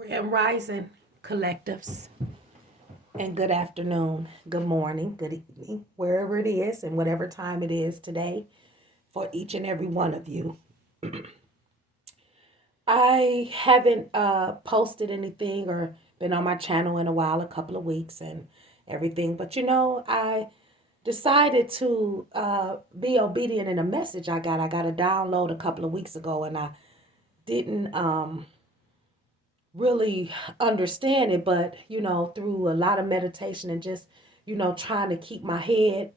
Grand Rising collectives, and good afternoon, good morning, good evening, wherever it is and whatever time it is today for each and every one of you. I haven't posted anything or been on my channel in a while, a couple of weeks and everything, but I decided to be obedient in a message I got. I got a download a couple of weeks ago, and I didn't really understand it, but through a lot of meditation and just trying to keep my head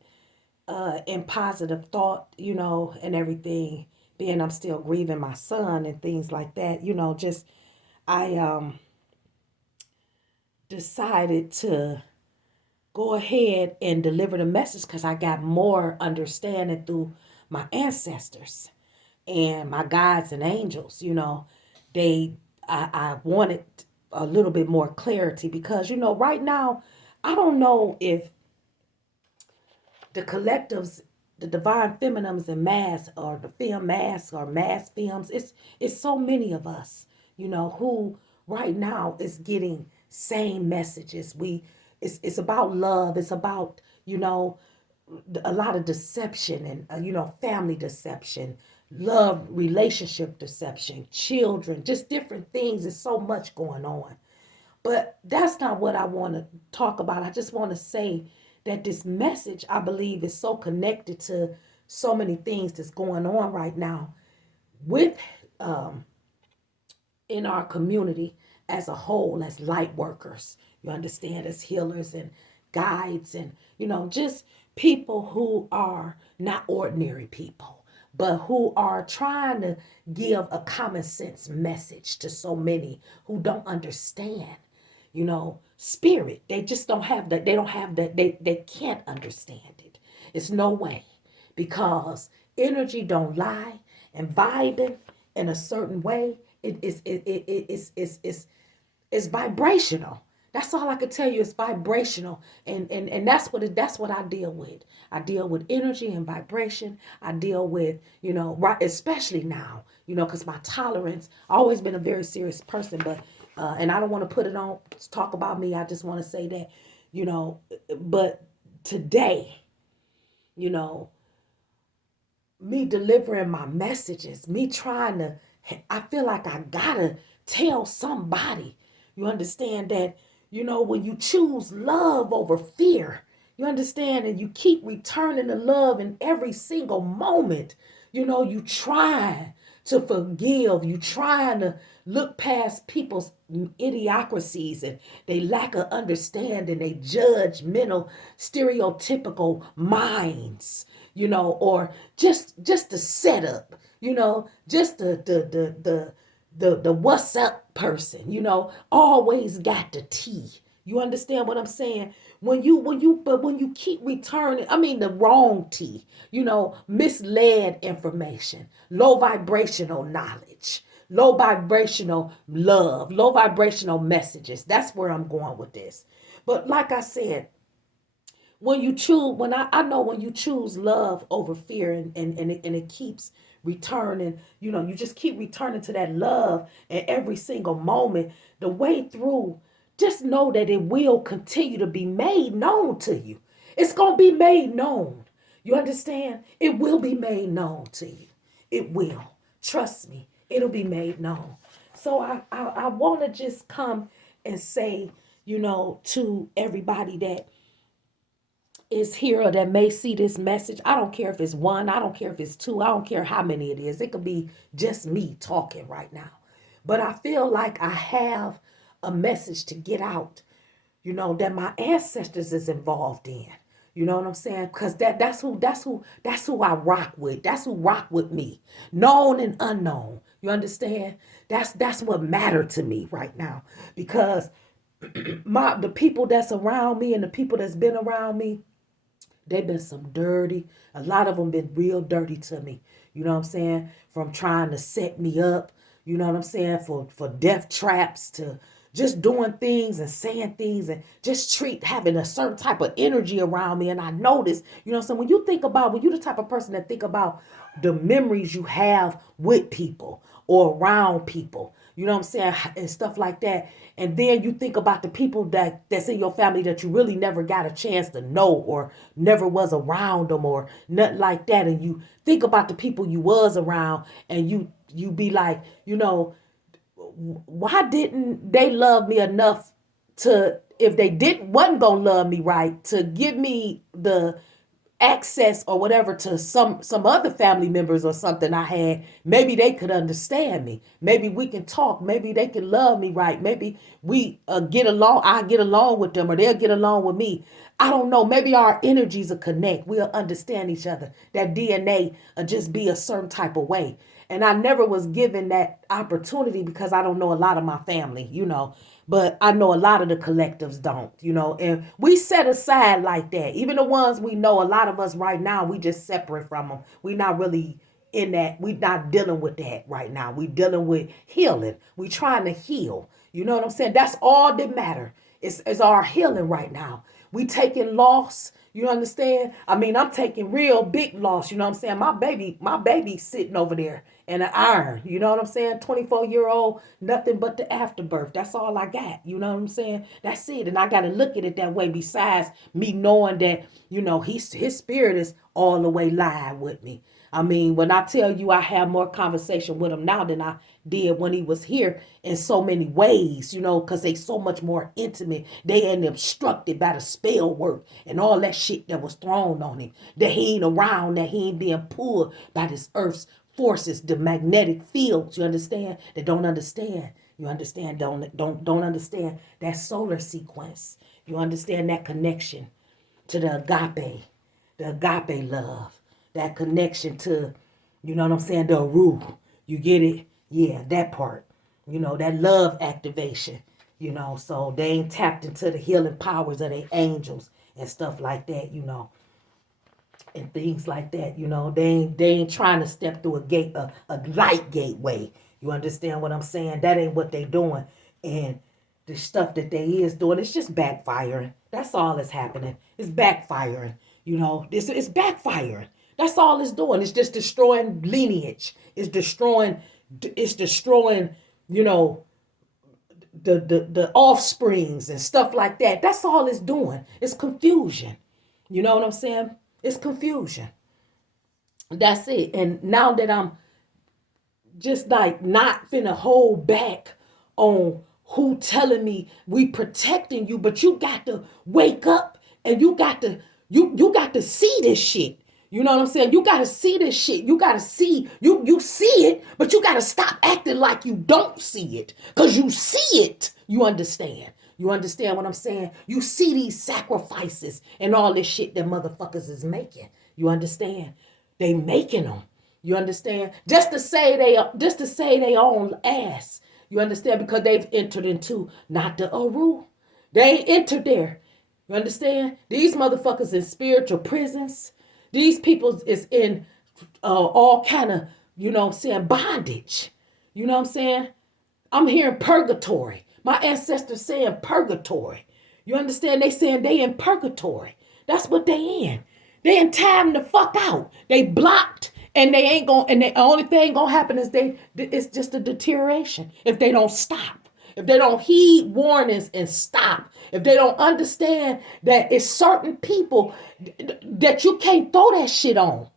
in positive thought, and everything, being I'm still grieving my son and things like that, just I decided to go ahead and deliver the message because I got more understanding through my ancestors and my guides and angels. They I wanted a little bit more clarity because right now I don't know if the collectives, the divine feminines and mass, or the film mass or mass films, it's so many of us, who right now is getting same messages. It's about love. It's about a lot of deception and family deception, love relationship deception, children, just different things. There's so much going on, but that's not what I want to talk about. I just want to say that this message, I believe, is so connected to so many things that's going on right now with um, in our community as a whole, as light workers, you understand, as healers and guides, and just people who are not ordinary people, but who are trying to give a common sense message to so many who don't understand spirit. They just don't have that. They don't have that. They can't understand it. It's no way, because energy don't lie, and vibing in a certain way, it's vibrational. That's all I could tell you. It's vibrational, and that's what I deal with. I deal with energy and vibration. I deal with right, especially now, because my tolerance. I always been a very serious person, but and I don't want to put it on talk about me. I just want to say that, you know, but today, you know, me delivering my messages, me trying to, I feel like I gotta tell somebody, you understand that, when you choose love over fear, you understand, and you keep returning to love in every single moment, you try to forgive, you trying to look past people's idiocracies and they lack of understanding, they judgmental, stereotypical minds, or just the setup, just the what's up person, always got the tea. You understand what I'm saying? When you keep returning, I mean the wrong tea, misled information, low vibrational knowledge, low vibrational love, low vibrational messages. That's where I'm going with this. But like I said, I know when you choose love over fear, and it keeps returning, you just keep returning to that love at every single moment, the way through, just know that it will continue to be made known to you. It's going to be made known. You understand? It will be made known to you. It will. Trust me, it'll be made known. So I want to just come and say, to everybody that is here or that may see this message. I don't care if it's one, I don't care if it's two, I don't care how many it is. It could be just me talking right now. But I feel like I have a message to get out, that my ancestors is involved in. You know what I'm saying? Because that's who I rock with. That's who rock with me. Known and unknown. You understand? That's what mattered to me right now. Because the people that's around me and the people that's been around me, they've been some dirty. A lot of them been real dirty to me. You know what I'm saying? From trying to set me up. You know what I'm saying? For death traps, to just doing things and saying things and just having a certain type of energy around me. And I noticed, so when you the type of person that think about the memories you have with people, or around people. You know what I'm saying? And stuff like that. And then you think about the people that's in your family that you really never got a chance to know or never was around them or nothing like that. And you think about the people you was around and you be like, why didn't they love me enough to, if they didn't wasn't gonna love me right, to give me the access or whatever to some other family members or something I had, maybe they could understand me. Maybe we can talk. Maybe they can love me right. Maybe we get along. I get along with them or they'll get along with me. I don't know. Maybe our energies will connect. We'll understand each other. That DNA will just be a certain type of way. And I never was given that opportunity because I don't know a lot of my family. But I know a lot of the collectives don't. And we set aside like that. Even the ones we know, a lot of us right now, we just separate from them. We not really in that. We not dealing with that right now. We dealing with healing. We trying to heal. You know what I'm saying? That's all that matter. It's our healing right now. We taking loss. You understand? I mean, I'm taking real big loss. You know what I'm saying? My baby sitting over there in an iron. You know what I'm saying? 24-year-old, nothing but the afterbirth. That's all I got. You know what I'm saying? That's it. And I got to look at it that way. Besides me knowing that, his spirit is all the way live with me. I mean, when I tell you I have more conversation with him now than I did when he was here in so many ways, because they so much more intimate. They ain't obstructed by the spell work and all that shit that was thrown on him. That he ain't around, that he ain't being pulled by this earth's forces, the magnetic fields, you understand? That don't understand. You understand? Don't understand that solar sequence. You understand that connection to the agape love, that connection to, you know what I'm saying, the Aaru. You get it? Yeah, that part. That love activation. So they ain't tapped into the healing powers of their angels and stuff like that. And things like that. They ain't trying to step through a light gateway. You understand what I'm saying? That ain't what they doing. And the stuff that they is doing, it's just backfiring. That's all that's happening. It's backfiring. It's backfiring. That's all it's doing. It's just destroying lineage. It's destroying, the offsprings and stuff like that. That's all it's doing. It's confusion. You know what I'm saying? It's confusion. That's it. And now that I'm just like not finna hold back on who telling me we protecting you, but you got to wake up and you got to see this shit. You know what I'm saying? You got to see this shit. You got to see, you see it, but you got to stop acting like you don't see it, because you see it. You understand? You understand what I'm saying? You see these sacrifices and all this shit that motherfuckers is making. You understand? They making them. You understand? Just to say they own ass. You understand? Because they've entered into not the Aaru. They ain't entered there. You understand? These motherfuckers in spiritual prisons. These people is in all kind of, bondage. You know what I'm saying? I'm hearing purgatory. My ancestors saying purgatory. You understand? They saying they in purgatory. That's what they in. They in time to fuck out. They blocked and they ain't going, and the only thing gonna happen is it's just a deterioration if they don't stop. If they don't heed warnings and stop. If they don't understand that it's certain people that you can't throw that shit on.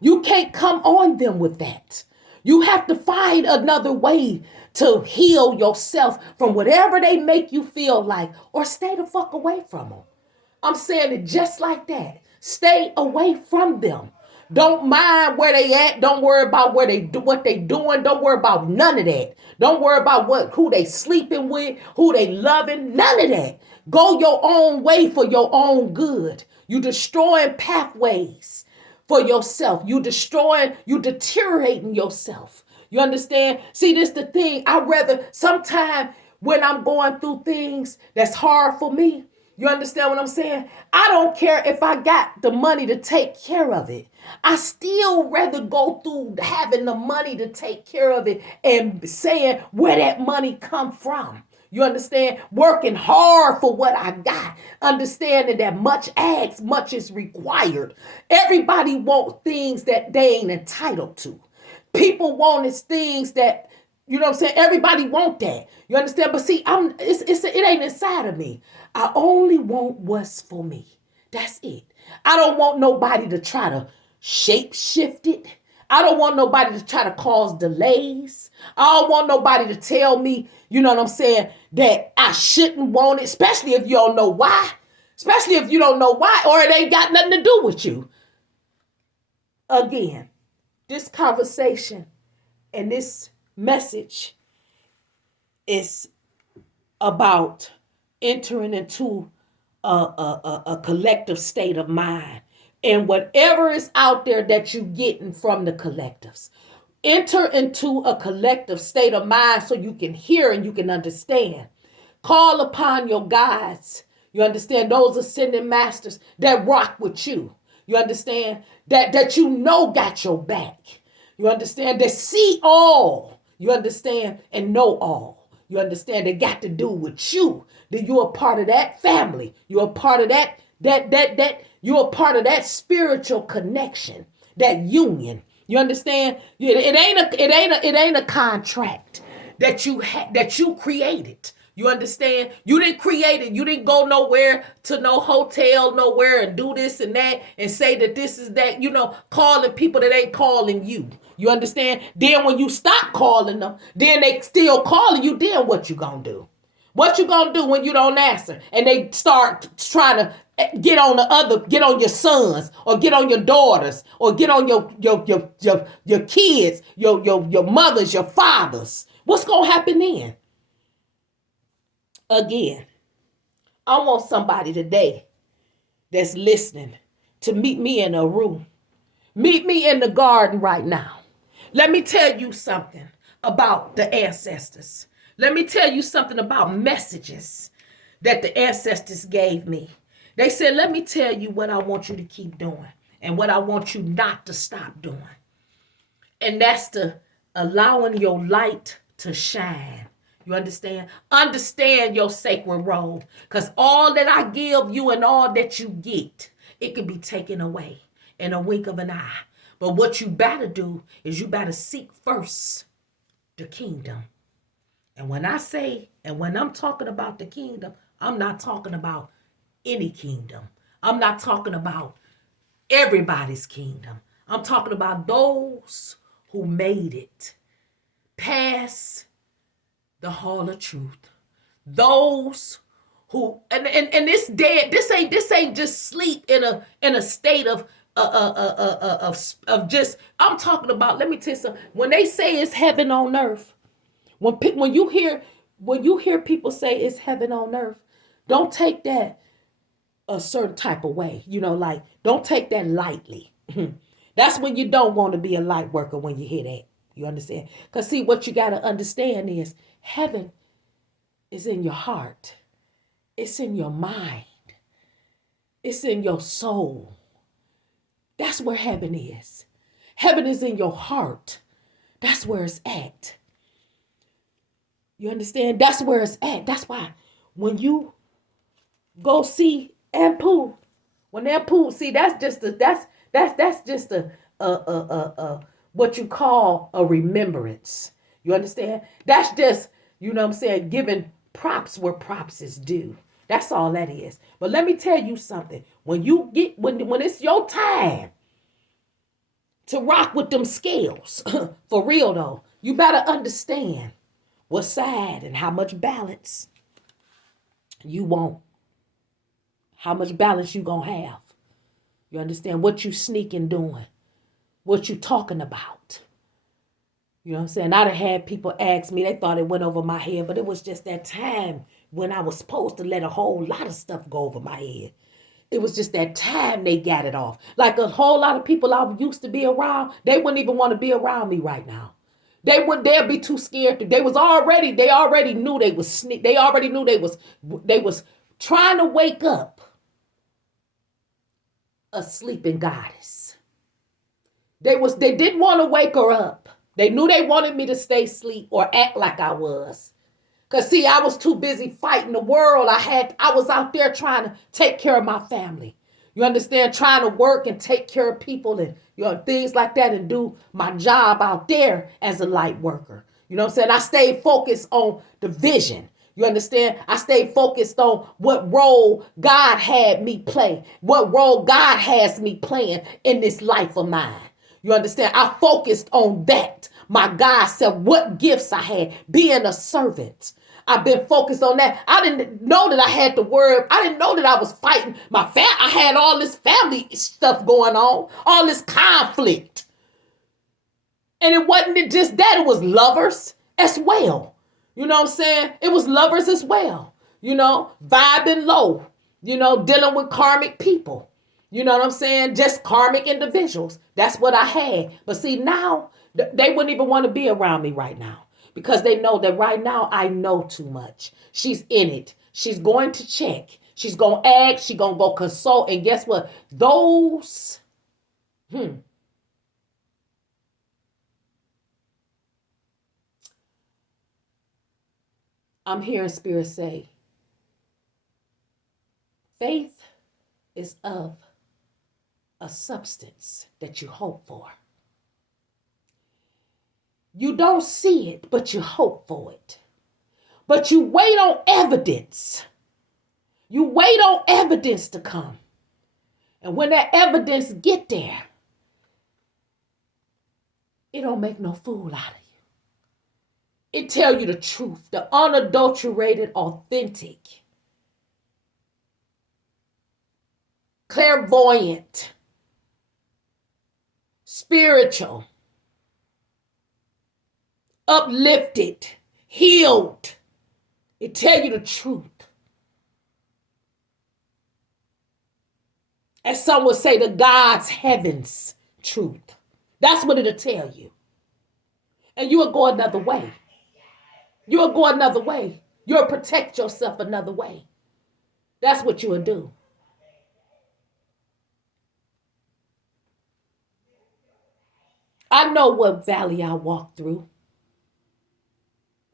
You can't come on them with that. You have to find another way to heal yourself from whatever they make you feel like, or stay the fuck away from them. I'm saying it just like that. Stay away from them. Don't mind where they at. Don't worry about what they doing. Don't worry about none of that. Don't worry about who they sleeping with, who they loving, none of that. Go your own way for your own good. You destroying pathways for yourself. You deteriorating yourself. You understand? See, this the thing. I rather sometime when I'm going through things that's hard for me. You understand what I'm saying? I don't care if I got the money to take care of it. I still rather go through having the money to take care of it and saying where that money come from. You understand? Working hard for what I got. Understanding that much asks, much is required. Everybody wants things that they ain't entitled to. People want things that You know what I'm saying? Everybody want that. You understand? But see, it ain't inside of me. I only want what's for me. That's it. I don't want nobody to try to shape shift it. I don't want nobody to try to cause delays. I don't want nobody to tell me, you know what I'm saying, that I shouldn't want it, especially if you don't know why. Especially if you don't know why, or it ain't got nothing to do with you. Again, this conversation and this message is about entering into a collective state of mind. And whatever is out there that you getting from the collectives, enter into a collective state of mind so you can hear and you can understand. Call upon your guides. You understand? Those ascending masters that rock with you. You understand? That you know got your back. You understand? They see all. You understand? And know all. You understand? They got to do with you. That you're a part of that family. You're a part of that you're a part of that spiritual connection, that union. You understand? It ain't a contract that you created. You understand? You didn't create it. You didn't go nowhere to no hotel, nowhere, and do this and that and say that this is that, calling people that ain't calling you. You understand? Then when you stop calling them, then they still calling you, then what you gonna do? What you gonna do when you don't answer and they start trying to get on your sons or get on your daughters or get on your kids, your mothers, your fathers? What's gonna happen then? Again, I want somebody today that's listening to meet me in a room. Meet me in the garden right now. Let me tell you something about the ancestors. Let me tell you something about messages that the ancestors gave me. They said, let me tell you what I want you to keep doing and what I want you not to stop doing. And that's the allowing your light to shine. You understand? Understand your sacred role. Because all that I give you and all that you get, it can be taken away in a wink of an eye. But what you better do is you better seek first the kingdom. And when I'm talking about the kingdom, I'm not talking about any kingdom. I'm not talking about everybody's kingdom. I'm talking about those who made it past the hall of truth. Those who and this dead. This ain't just sleep in a state of just. I'm talking about. Let me tell you something. When they say it's heaven on earth, when you hear people say it's heaven on earth, don't take that a certain type of way. Like don't take that lightly. That's when you don't want to be a light worker when you hear that. You understand? Because see, what you got to understand is heaven is in your heart. It's in your mind. It's in your soul. That's where heaven is. Heaven is in your heart. That's where it's at. You understand? That's where it's at. That's why when you go see Ampu, when Ampu, see, that's just what you call a remembrance. You understand? That's just, giving props where props is due. That's all that is. But let me tell you something. When it's your time to rock with them scales, for real though, you better understand what side and how much balance you want. How much balance you gonna have. You understand what you sneaking doing, what you talking about. You know what I'm saying? I done had people ask me, they thought it went over my head, but it was just that time when I was supposed to let a whole lot of stuff go over my head. It was just that time they got it off. Like a whole lot of people I used to be around, they wouldn't even want to be around me right now. They'd be too scared to. They already knew they was they already knew they was trying to wake up a sleeping goddess. They didn't want to wake her up. They knew they wanted me to stay asleep or act like I was. Because see, I was too busy fighting the world. I was out there trying to take care of my family. You understand? Trying to work and take care of people and things like that and do my job out there as a light worker. You know what I'm saying? I stayed focused on the vision. You understand? I stayed focused on what role God had me play, what role God has me playing in this life of mine. You understand? I focused on that. My God said what gifts I had, being a servant. I've been focused on that. I didn't know that I had the word. I didn't know that I was fighting my I had all this family stuff going on, all this conflict. And it wasn't just that, it was lovers as well. You know what I'm saying? It was lovers as well. You know, vibing low, you know, dealing with karmic people. You know what I'm saying? Just karmic individuals. That's what I had. But see, now they wouldn't even want to be around me right now because they know that right now I know too much. She's in it. She's going to check. She's going to ask. She's going to go consult. And guess what? Those, I'm hearing Spirit say, faith is of a substance that you hope for. You don't see it, but you hope for it. But you wait on evidence. You wait on evidence to come. And when that evidence get there, it don't make no fool out of you. It tell you the truth, the unadulterated, authentic, clairvoyant, spiritual, uplifted, healed. It tell you the truth. As some would say, the God's heavens truth. That's what it'll tell you. And you will go another way. You will go another way. You'll protect yourself another way. That's what you will do. I know what valley I walked through.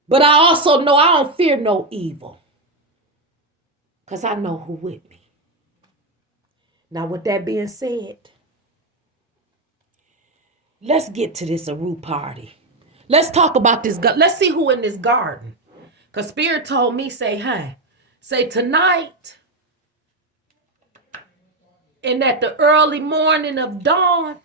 But I also know I don't fear no evil. Because I know who with me. Now, with that being said, let's get to this Aaru party. Let's talk about this. Let's see who in this garden. Because Spirit told me, say tonight and at the early morning of dawn,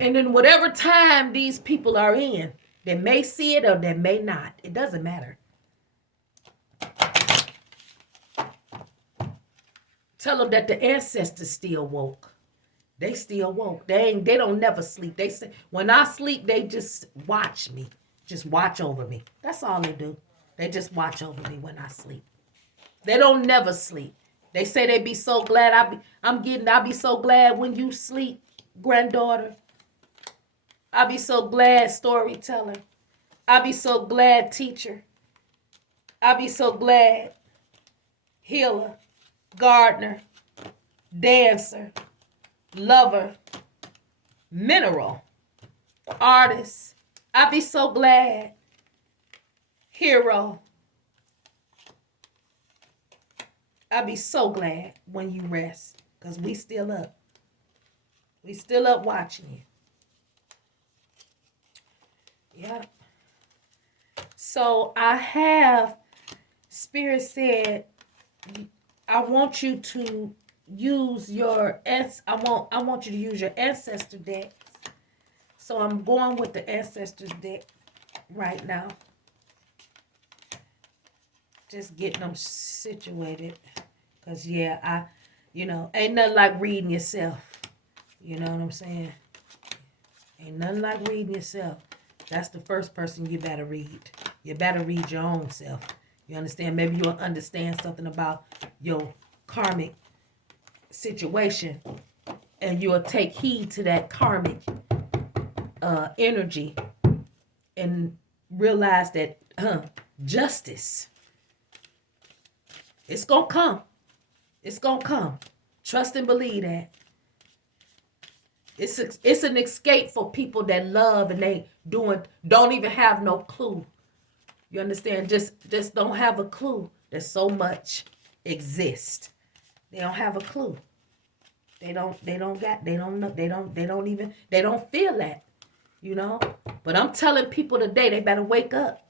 and in whatever time these people are in, they may see it or they may not. It doesn't matter. Tell them that the ancestors still woke. They still woke. They don't never sleep. They say when I sleep, they just watch me. Just watch over me. That's all they do. They just watch over me when I sleep. They don't never sleep. They say they be so glad I'll be so glad when you sleep, granddaughter. I'll be so glad, storyteller. I'll be so glad, teacher. I'll be so glad, healer, gardener, dancer, lover, mineral, artist. I'll be so glad, hero. I'll be so glad when you rest because we still up. We still up watching you. Yep. So I have, Spirit said, I want you to use your I want you to use your ancestor decks. So I'm going with the ancestors deck right now. Just getting them situated. Cause yeah, ain't nothing like reading yourself. You know what I'm saying? Ain't nothing like reading yourself. That's the first person you better read. You better read your own self. You understand? Maybe you'll understand something about your karmic situation. And you'll take heed to that karmic energy. And realize that justice, it's going to come. It's going to come. Trust and believe that. It's an escape for people that love and they don't even have no clue. You understand? Just don't have a clue that so much exists. They don't have a clue. They don't feel that. you know. But I'm telling people today, they better wake up.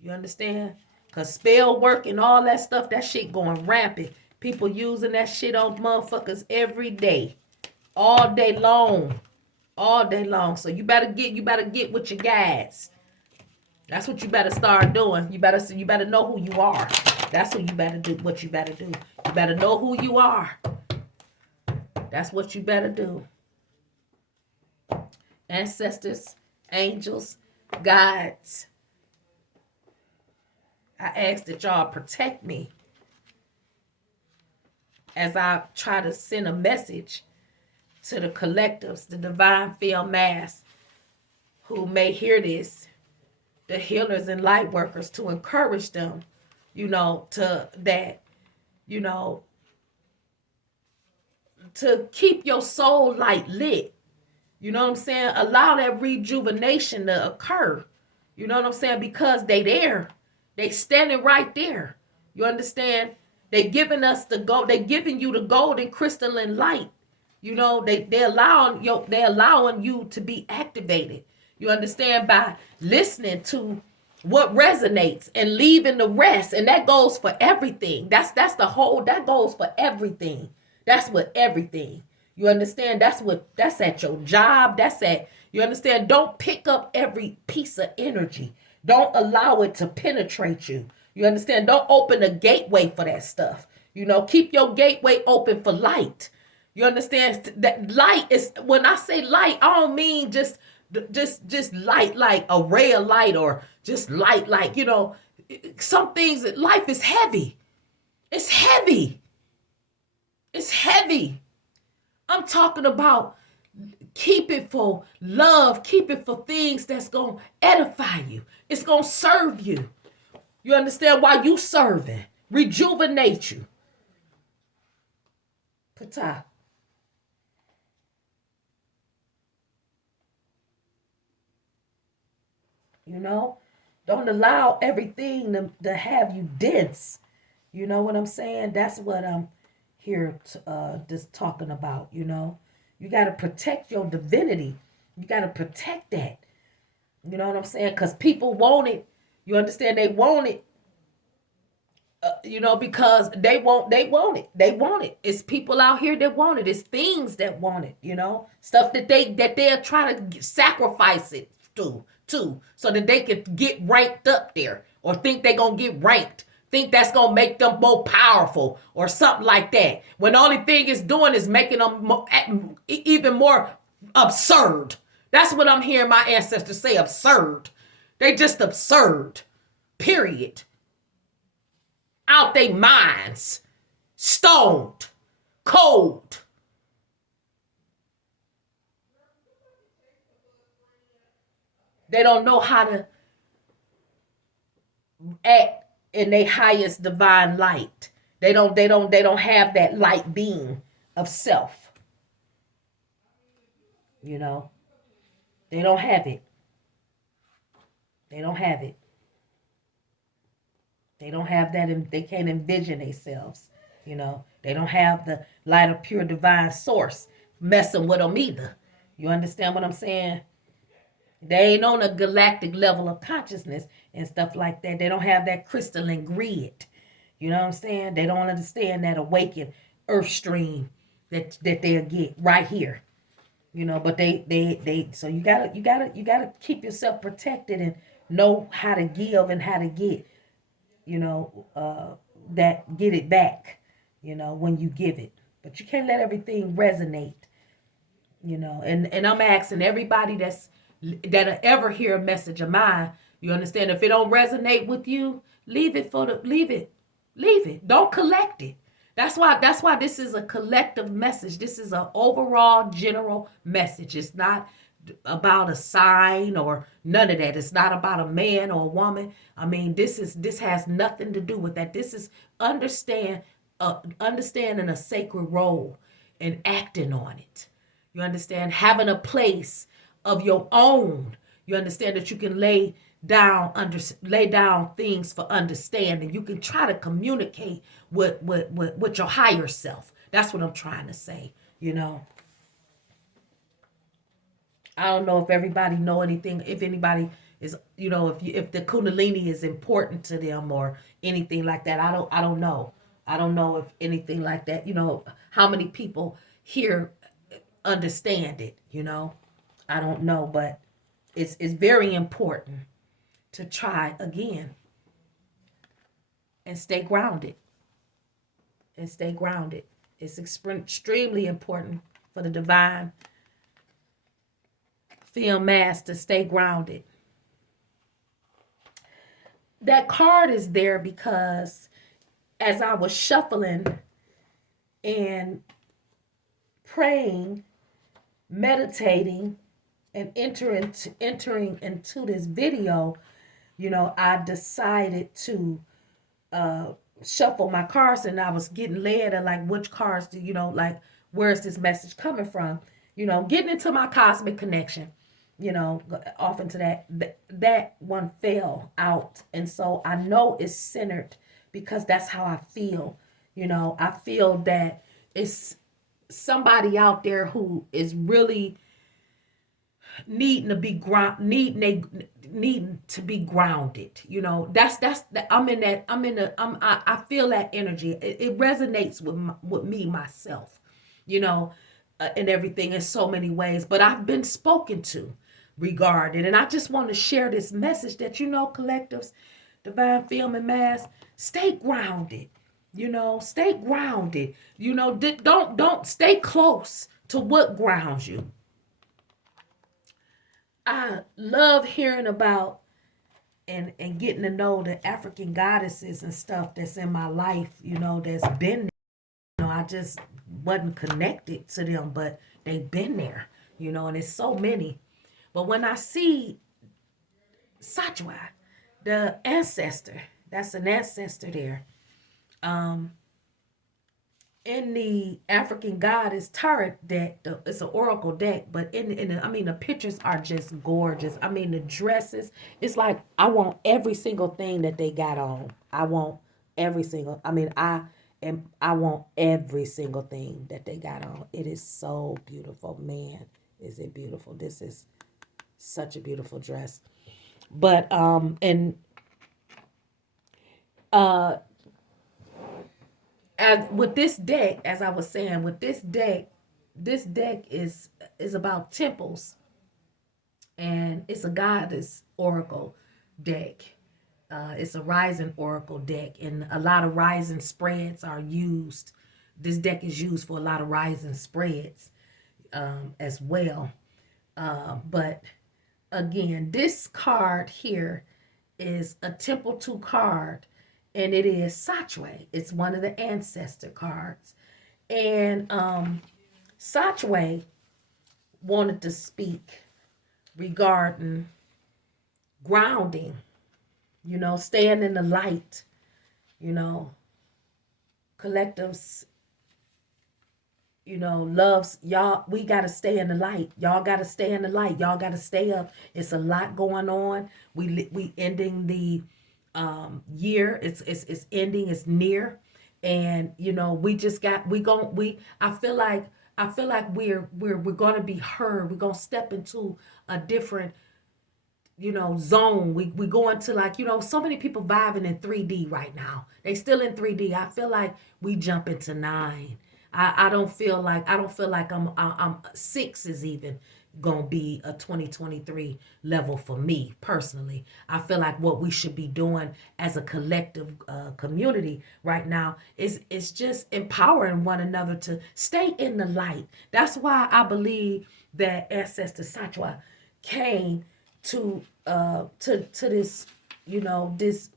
You understand? Because spell work and all that stuff, that shit going rampant. People using that shit on motherfuckers every day. All day long. All day long. So you better get with your guys. That's what you better start doing. You better know who you are. That's what you better do. What you better do. You better know who you are. That's what you better do. Ancestors, angels, guides, I ask that y'all protect me as I try to send a message to the collectives, the divine field mass who may hear this, the healers and light workers, to encourage them, to that, to keep your soul light lit. You know what I'm saying? Allow that rejuvenation to occur. You know what I'm saying? Because they there. They standing right there. You understand? They giving us the gold. They giving you the golden crystalline light. They allowing you to be activated. You understand? By listening to what resonates and leaving the rest. And that goes for everything. That goes for everything. That's what everything. You understand? That's at your job. You understand? Don't pick up every piece of energy. Don't allow it to penetrate you. You understand? Don't open a gateway for that stuff. Keep your gateway open for light. You understand? That light is, when I say light, I don't mean just light like a ray of light, or just light like, some things. Life is heavy. It's heavy. It's heavy. I'm talking about keep it for love. Keep it for things that's going to edify you. It's going to serve you. You understand? While you serving. Rejuvenate you. Pata. Don't allow everything to have you dense. You know what I'm saying? That's what I'm here to, just talking about. You got to protect your divinity. You got to protect that. You know what I'm saying? Because people want it. You understand? They want it. Because they want it. They want it. It's people out here that want it. It's things that want it. Stuff that they're trying to sacrifice it to, so that they can get ranked up there, or think they're gonna get ranked. Think that's gonna make them more powerful or something like that. When the only thing it's doing is making them even more absurd. That's what I'm hearing my ancestors say. Absurd. They just absurd. Period. Out they minds. Stoned. Cold. They don't know how to act in their highest divine light. They don't have that light being of self. They don't have it. They don't have it. They don't have that, and they can't envision themselves. They don't have the light of pure divine source messing with them either. You understand what I'm saying? They ain't on a galactic level of consciousness and stuff like that. They don't have that crystalline grid. You know what I'm saying? They don't understand that awakened earth stream that they'll get right here. But they so you gotta keep yourself protected and know how to give and how to get, that get it back, when you give it. But you can't let everything resonate, and I'm asking everybody that'll ever hear a message of mine. You understand? If it don't resonate with you, leave it. Don't collect it. That's why this is a collective message. This is an overall general message. It's not about a sign or none of that. It's not about a man or a woman. I mean, this has nothing to do with that. This is understanding a sacred role and acting on it. You understand? Having a place of your own. You understand that you can lay down things for understanding. You can try to communicate with your higher self. That's what I'm trying to say. I don't know if everybody know anything, if anybody is, if the Kundalini is important to them or anything like that. I don't know. I don't know if anything like that, how many people here understand it, I don't know, but it's very important to try again and stay grounded and stay grounded. It's extremely important for the divine film mass to stay grounded. That card is there because as I was shuffling and praying, meditating, and entering into this video, I decided to uh, shuffle my cards, and I was getting led at like which cards do like where's this message coming from? Getting into my cosmic connection. Off into that one fell out, and so I know it's centered because that's how I feel. I feel that it's somebody out there who is really needing to be grounded. I'm in that. I feel that energy. It resonates with me myself. You know, and everything in so many ways. But I've been spoken to regarding, and I just want to share this message that collectives, divine film and mass, stay grounded. Stay grounded. Don't stay close to what grounds you. I love hearing about and getting to know the African goddesses and stuff that's in my life, that's been there. I just wasn't connected to them, but they've been there, and it's so many. But when I see Satchwa, the ancestor, that's an ancestor there, um, in the African Goddess Tarot deck, it's an oracle deck, but the pictures are just gorgeous. The dresses, it's like I want every single thing that they got on. I want every single. I want every single thing that they got on. It is so beautiful, man. Is it beautiful? This is such a beautiful dress. But and uh as with this deck, as I was saying, with this deck is about temples, and it's a goddess oracle deck. It's a rising oracle deck, and a lot of rising spreads are used. This deck is used for a lot of rising spreads as well. But again, this card here is a Temple 2 card, and it is Satchwe. It's one of the ancestor cards. And Satchwe wanted to speak regarding grounding, staying in the light, you know, collectives, loves y'all. We got to stay in the light. Y'all got to stay in the light. Y'all got to stay up. It's a lot going on. We ending the year. It's ending. It's near, and we just got I feel like we're going to be heard. We're going to step into a different zone. We go into like, so many people vibing in 3D right now. They still in 3D. I feel like we jump into 9. I don't feel like I'm 6 is even gonna be a 2023 level for me personally. I feel like what we should be doing as a collective community right now is just empowering one another to stay in the light. That's why I believe that ancestor Satchwa came to this, this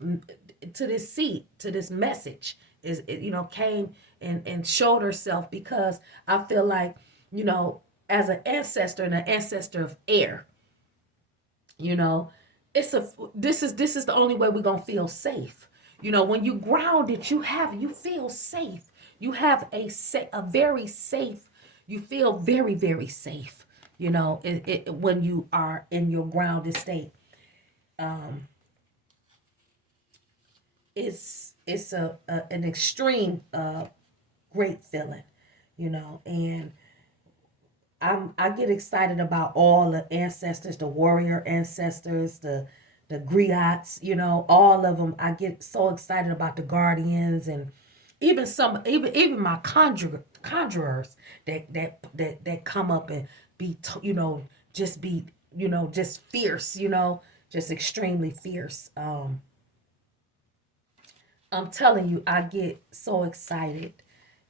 to this seat, to this message, came and showed herself, because I feel like, as an ancestor and an ancestor of air, you know it's a this is the only way we're gonna feel safe. When you grounded, you feel safe. You have a very safe, you feel very, very safe, when you are in your grounded state. um it's an extreme great feeling, and I get excited about all the ancestors, the warrior ancestors, the griots, all of them. I get so excited about the guardians and even my conjurers that come up and be just be just fierce, just extremely fierce. I'm telling you, I get so excited.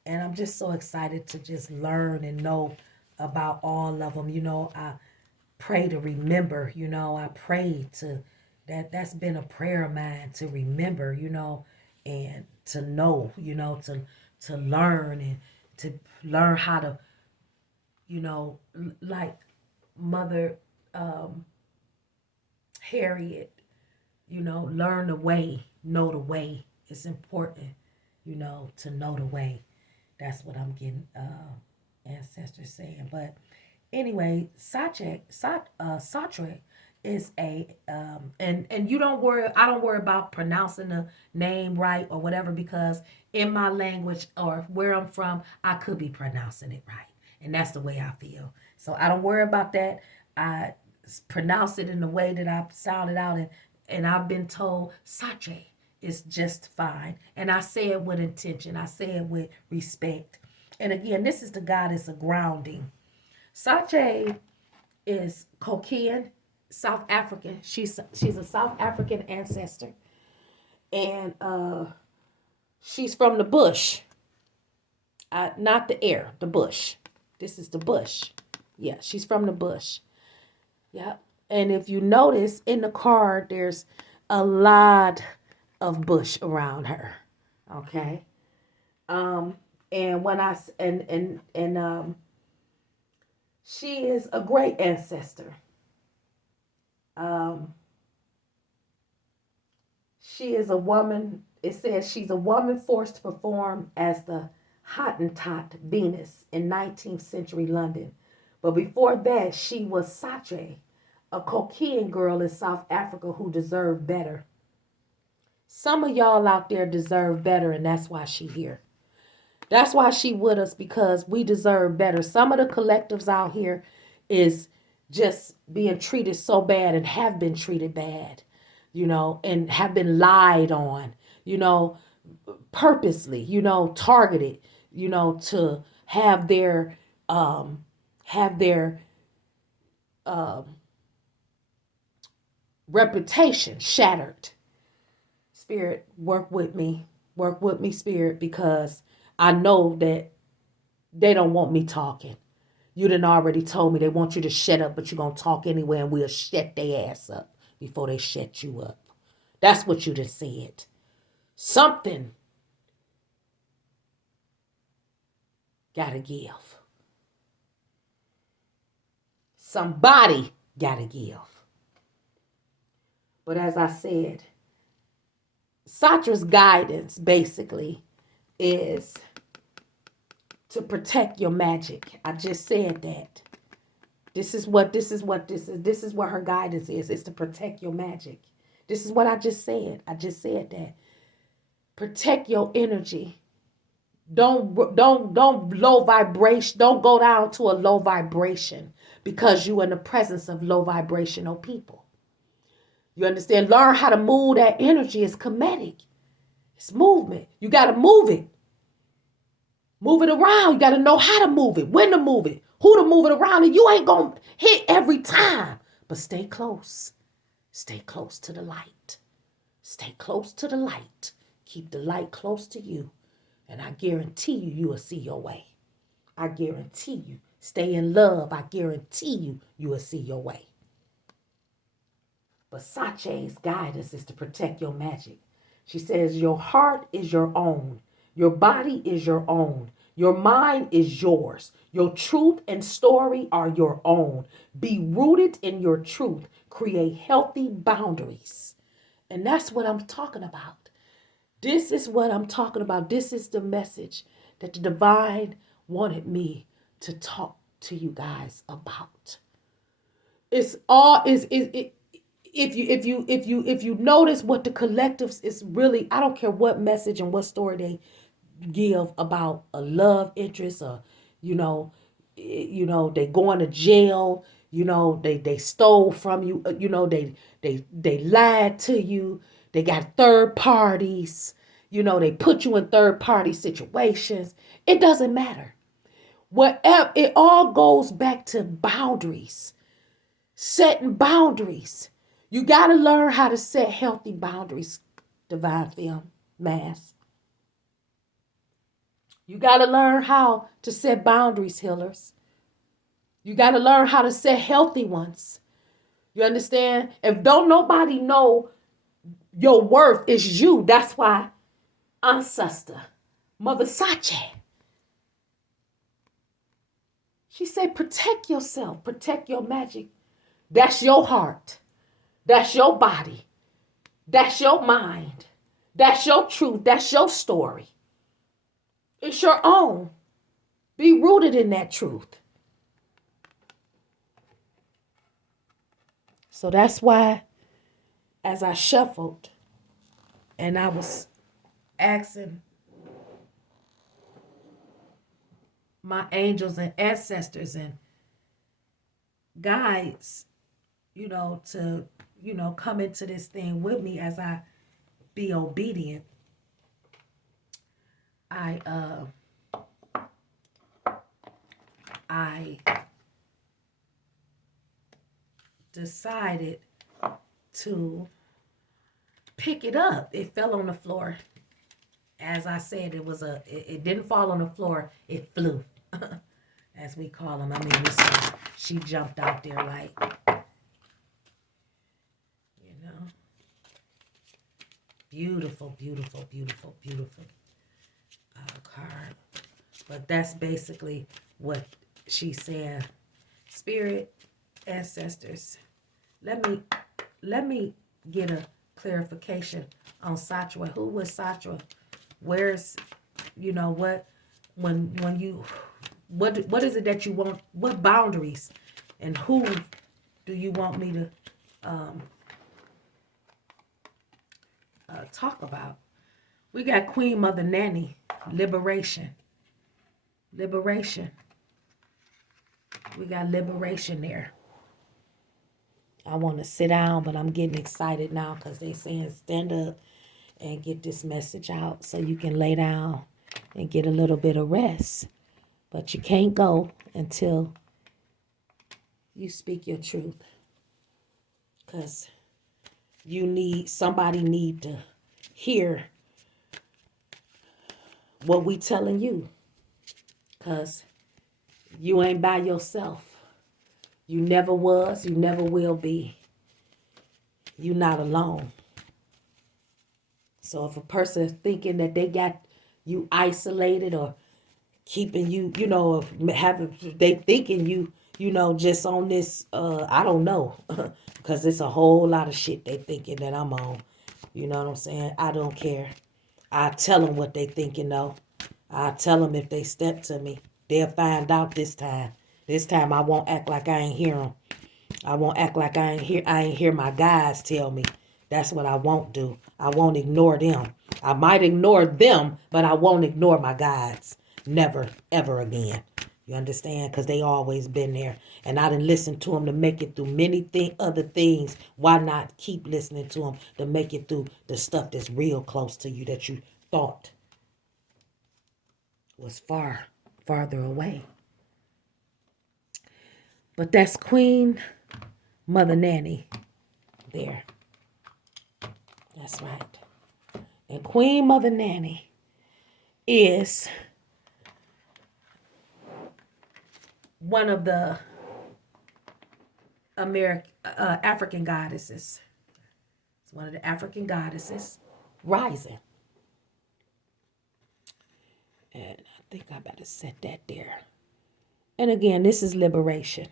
And I'm just so excited to just learn and know about all of them. I pray to remember, I pray to that's been a prayer of mine to remember, and to know, to learn and to learn how to, like Mother um, Harriet, learn the way, know the way. It's important, to know the way. That's what I'm getting ancestors saying. But anyway, Satre is a and you don't worry. I don't worry about pronouncing the name right or whatever because in my language or where I'm from, I could be pronouncing it right, and that's the way I feel. So I don't worry about that. I pronounce it in the way that I sound it out, and I've been told Satre is just fine, and I say it with intention. I say it with respect. And again, this is the goddess of grounding. Sache is Kokian, South African. She's a South African ancestor, and she's from the bush, not the air, the bush. This is the bush. Yeah, she's from the bush. Yeah, and if you notice in the card, there's a lot of bush around her. Okay, um, and when I and she is a great ancestor. Um, she is a woman. It says she's a woman forced to perform as the Hottentot Venus in 19th century London. But before that, she was Sache, a Kokian girl in South Africa who deserved better. Some of y'all out there deserve better, and that's why she here. That's why she with us because we deserve better. Some of the collectives out here is just being treated so bad and have been treated bad, and have been lied on, you know, purposely, targeted, to have their um, reputation shattered. Spirit, work with me, Spirit, because I know that they don't want me talking. You done already told me they want you to shut up, but you're going to talk anyway, and we'll shut their ass up before they shut you up. That's what you done said. Something gotta give. Somebody gotta give. But as I said, Satra's guidance basically is to protect your magic. I just said that. This is what her guidance is. It's to protect your magic. This is what I just said. I just said that. Protect your energy. Don't low vibration. Don't go down to a low vibration because you are in the presence of low vibrational people. You understand? Learn how to move that energy. It's comedic. It's movement. You got to move it. Move it around. You got to know how to move it, when to move it, who to move it around. And you ain't going to hit every time. But stay close. Stay close to the light. Stay close to the light. Keep the light close to you. And I guarantee you will see your way. I guarantee you. Stay in love. I guarantee you will see your way. But Sache's guidance is to protect your magic. She says, your heart is your own. Your body is your own. Your mind is yours. Your truth and story are your own. Be rooted in your truth. Create healthy boundaries. And that's what I'm talking about. This is what I'm talking about. This is the message that the divine wanted me to talk to you guys about. It's all is it if you notice what the collectives is really, I don't care what message and what story they give about a love interest or, you know, They going to jail. They stole from you. They lied to you. They got third parties. They put you in third party situations. It doesn't matter. Whatever, it all goes back to boundaries, setting boundaries. You got to learn how to set healthy boundaries, Divine Film Mass. You got to learn how to set boundaries, healers. You got to learn how to set healthy ones. You understand? If don't nobody know your worth is you, that's why ancestor, Mother Sache, she said, protect yourself, protect your magic. That's your heart. That's your body. That's your mind. That's your truth. That's your story. It's your own. Be rooted in that truth. So that's why, as I shuffled and I was asking my angels and ancestors and guides, to, come into this thing with me as I be obedient, I decided to pick it up. It fell on the floor. As I said, it didn't fall on the floor. It flew, as we call them. I mean, she jumped out there like, beautiful, beautiful, beautiful, beautiful card. But that's basically what she said. Spirit, ancestors, let me get a clarification on Satchwa. Who was Satchwa? Where's, what, when you, what is it that you want? What boundaries, and who do you want me to talk about? We got Queen Mother Nanny, liberation. Liberation. We got liberation there. I want to sit down, but I'm getting excited now because they saying stand up and get this message out so you can lay down and get a little bit of rest. But you can't go until you speak your truth, because somebody need to hear what we telling you, because you ain't by yourself. You never was, you never will be. You're not alone. So if a person is thinking that they got you isolated or keeping you, they thinking you, just on this, I don't know, because it's a whole lot of shit they thinking that I'm on. You know what I'm saying? I don't care. I tell them what they thinking though. I tell them if they step to me, they'll find out this time. This time I won't act like I ain't hear them. I won't act like I ain't hear my guys tell me. That's what I won't do. I won't ignore them. I might ignore them, but I won't ignore my guides. Never, ever again. You understand? Because they always been there. And I didn't listen to them to make it through many other things. Why not keep listening to them to make it through the stuff that's real close to you that you thought was farther away? But that's Queen Mother Nanny there. That's right. And Queen Mother Nanny is one of the African goddesses. It's one of the African goddesses rising. And I think I better set that there. And again, this is liberation.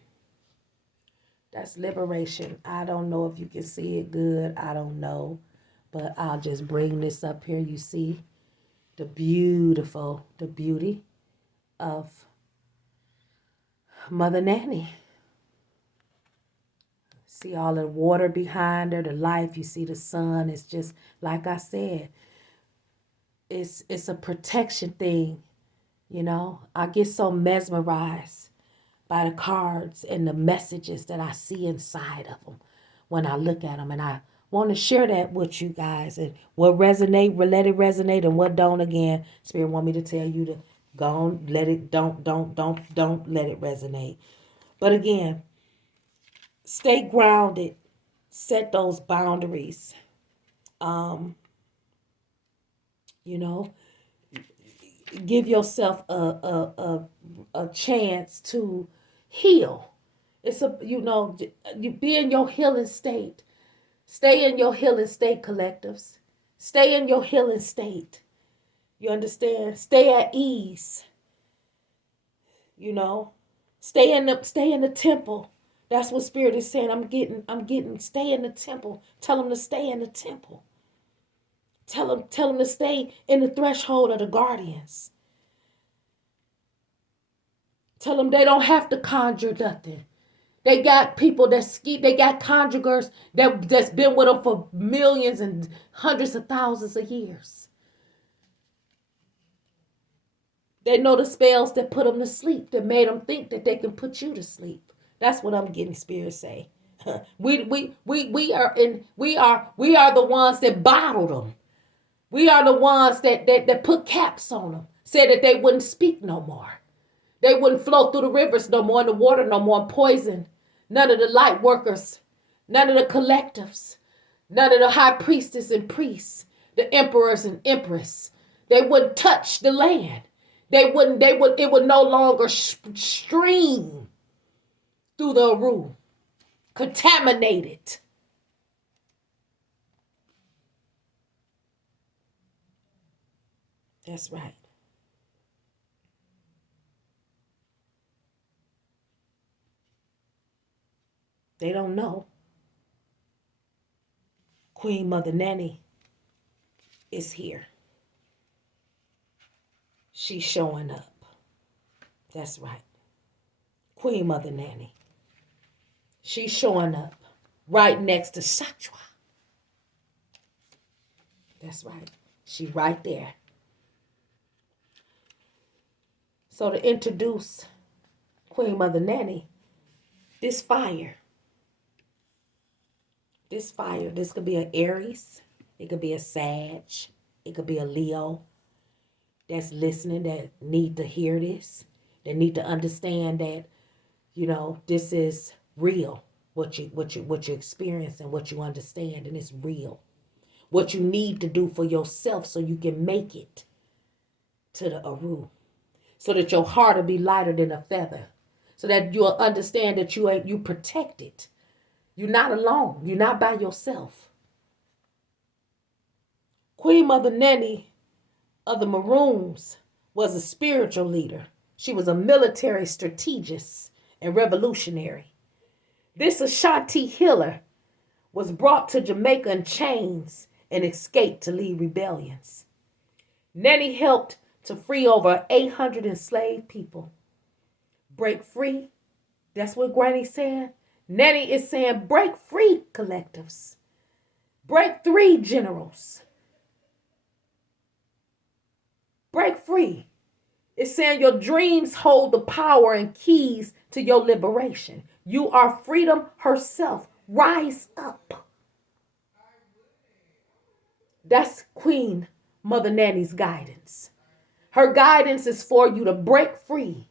That's liberation. I don't know if you can see it good. I don't know. But I'll just bring this up here. You see the beauty of Mother Nanny. See all the water behind her, the life. You see the sun. It's just, like I said, it's a protection thing. I get so mesmerized by the cards and the messages that I see inside of them when I look at them. And I want to share that with you guys. And what resonate, let it resonate, and what don't, again, Spirit want me to tell you to go on, let it, don't let it resonate. But again, stay grounded, set those boundaries. You know, give yourself a chance to heal. It's a, you be in your healing state. Stay in your healing state, collectives. Stay in your healing state. You understand? Stay at ease. You know, stay in the temple. That's what Spirit is saying. Stay in the temple. Tell them to stay in the temple. Tell them to stay in the threshold of the guardians. Tell them they don't have to conjure nothing. They got people they got conjurers that's been with them for millions and hundreds of thousands of years. They know the spells that put them to sleep, that made them think that they can put you to sleep. That's what I'm getting Spirit say. We are the ones that bottled them. We are the ones that put caps on them, said that they wouldn't speak no more. They wouldn't flow through the rivers no more, in the water no more, poison. None of the light workers, none of the collectives, none of the high priestess and priests, the emperors and empress. They wouldn't touch the land. It would no longer stream through the Aaru, contaminated. That's right. They don't know. Queen Mother Nanny is here. She's showing up. That's right. Queen Mother Nanny. She's showing up right next to Satchwa. That's right. She right there. So to introduce Queen Mother Nanny, this could be an Aries, it could be a Sag, it could be a Leo that's listening, that need to hear this, that need to understand that, this is real. What you experience and what you understand, and it's real. What you need to do for yourself so you can make it to the Aaru, so that your heart will be lighter than a feather, so that you'll understand that you protected. You're not alone. You're not by yourself. Queen Mother Nanny of the Maroons was a spiritual leader. She was a military strategist and revolutionary. This Ashanti healer was brought to Jamaica in chains and escaped to lead rebellions. Nanny helped to free over 800 enslaved people. Break free. That's what Granny said. Nanny is saying, break free, collectives. Break free, generals. Break free. It's saying your dreams hold the power and keys to your liberation. You are freedom herself. Rise up. That's Queen Mother Nanny's guidance. Her guidance is for you to break free.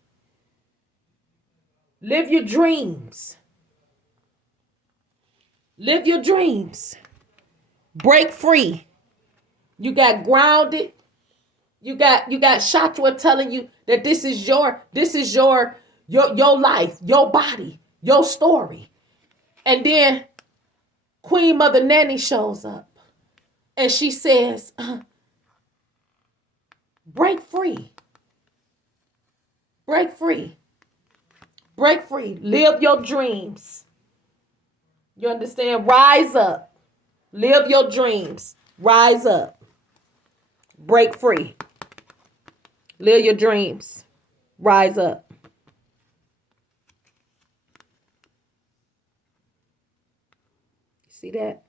Live your dreams. Live your dreams. Break free. You got grounded. You got Shachwa telling you that this is your life, your body, your story. And then Queen Mother Nanny shows up and she says, break free. Break free. Break free. Live your dreams. You understand? Rise up. Live your dreams. Rise up. Break free. Live your dreams. Rise up. See that?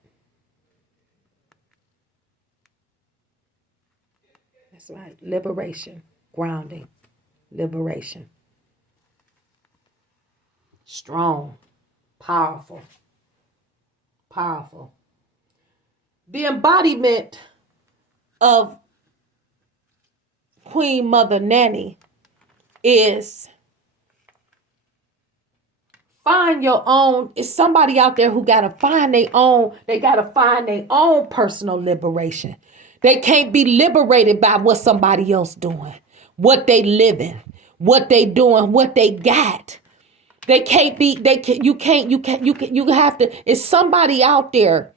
That's right. Liberation. Grounding. Liberation. Strong. Powerful. Powerful. The embodiment of Queen Mother Nanny is find your own. It's somebody out there who gotta find their own. They gotta find their own personal liberation. They can't be liberated by what somebody else doing, what they living, what they doing, what they got. They can't be. They can. You can't. You can't. You can. You have to. It's somebody out there.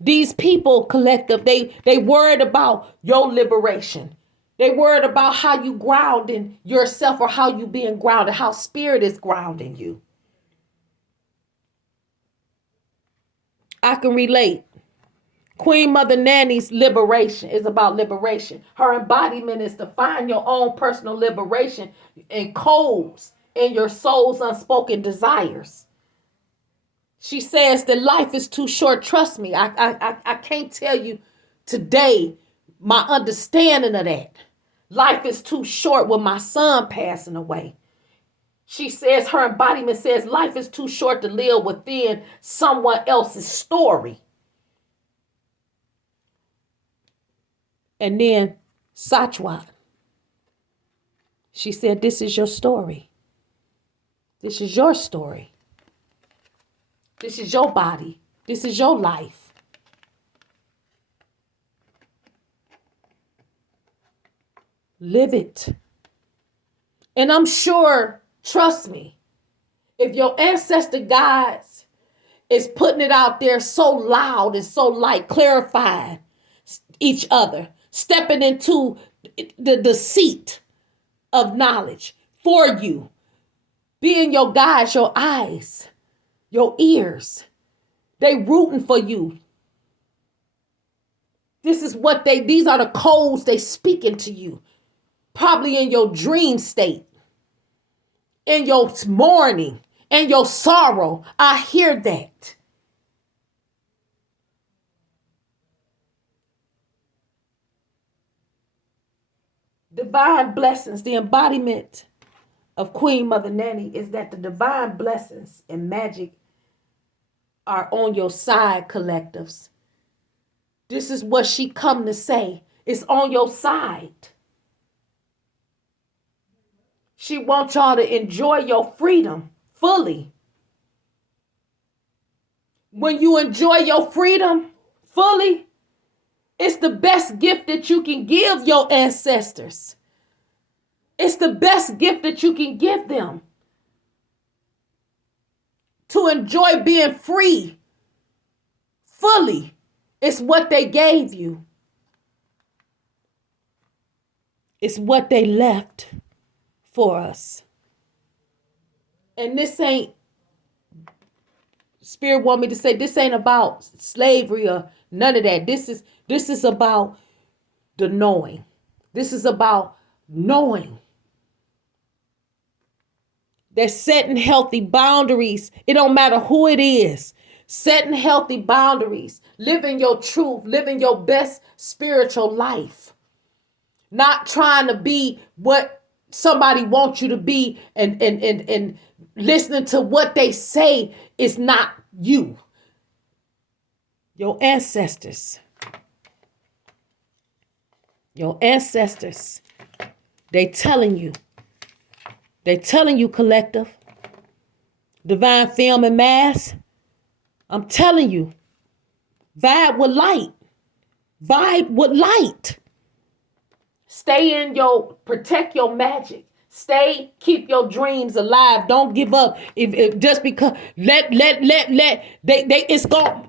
These people collective. They worried about your liberation. They worried about how you grounding yourself or how you being grounded. How spirit is grounding you. I can relate. Queen Mother Nanny's liberation is about liberation. Her embodiment is to find your own personal liberation and codes in your soul's unspoken desires. She says that life is too short. Trust me, I can't tell you today my understanding of that. Life is too short with my son passing away. She says, her embodiment says, life is too short to live within someone else's story. And then Satchwat, she said, this is your story. This is your story. This is your body. This is your life. Live it. And I'm sure, trust me, if your ancestor guides is putting it out there so loud and so light, clarifying each other, stepping into the seat of knowledge for you, being your guides, your eyes, your ears. They rooting for you. These are the codes they speaking to you. Probably in your dream state, in your mourning, in your sorrow. I hear that. Divine blessings, the embodiment of Queen Mother Nanny is that the divine blessings and magic are on your side, collectives. This is what she come to say. It's on your side. She wants y'all to enjoy your freedom fully. When you enjoy your freedom fully, it's the best gift that you can give your ancestors. It's the best gift that you can give them. To enjoy being free fully. It's what they gave you. It's what they left for us. And this ain't, Spirit want me to say, this ain't about slavery or none of that. This is about the knowing. This is about knowing. They're setting healthy boundaries. It don't matter who it is. Setting healthy boundaries. Living your truth. Living your best spiritual life. Not trying to be what somebody wants you to be and listening to what they say is not you. Your ancestors. Your ancestors. They telling you. They telling you, collective. Divine film and mass. I'm telling you. Vibe with light. Vibe with light. Stay in protect your magic. Keep your dreams alive. Don't give up. If just because it's gone.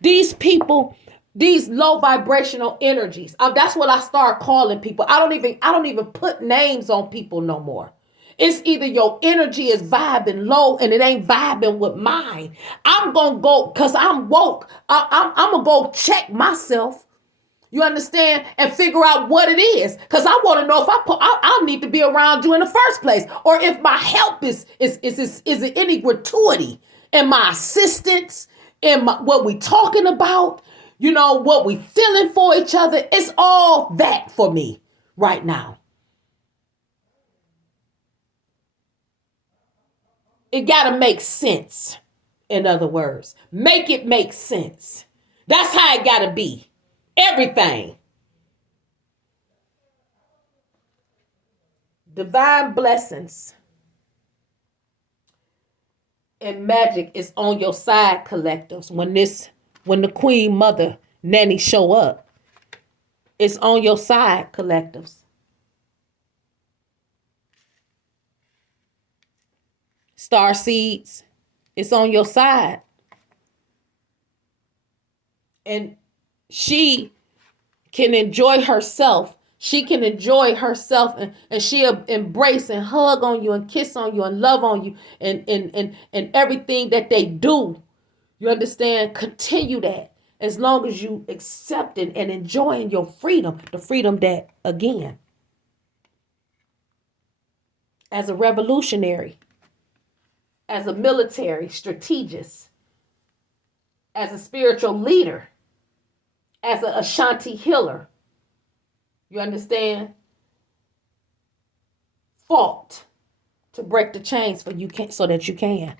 These people, these low vibrational energies. That's what I start calling people. I don't even put names on people no more. It's either your energy is vibing low and it ain't vibing with mine. I'm gonna go because I'm woke. I'm gonna go check myself. You understand? And figure out what it is. Because I want to know if I need to be around you in the first place. Or if my help is it any gratuity in my assistance, in what we talking about, what we feeling for each other. It's all that for me right now. It got to make sense. In other words, make it make sense. That's how it got to be. Everything. Divine blessings and magic is on your side, collectives. When the Queen Mother Nanny show up, it's on your side, collectives. Star seeds, it's on your side. And she can enjoy herself. She can enjoy herself and she'll embrace and hug on you and kiss on you and love on you and everything that they do. You understand? Continue that as long as you accepting and enjoying your freedom. The freedom that, again, as a revolutionary, as a military strategist, as a spiritual leader, as an Ashanti healer, you understand? Fought to break the chains for you so that you can.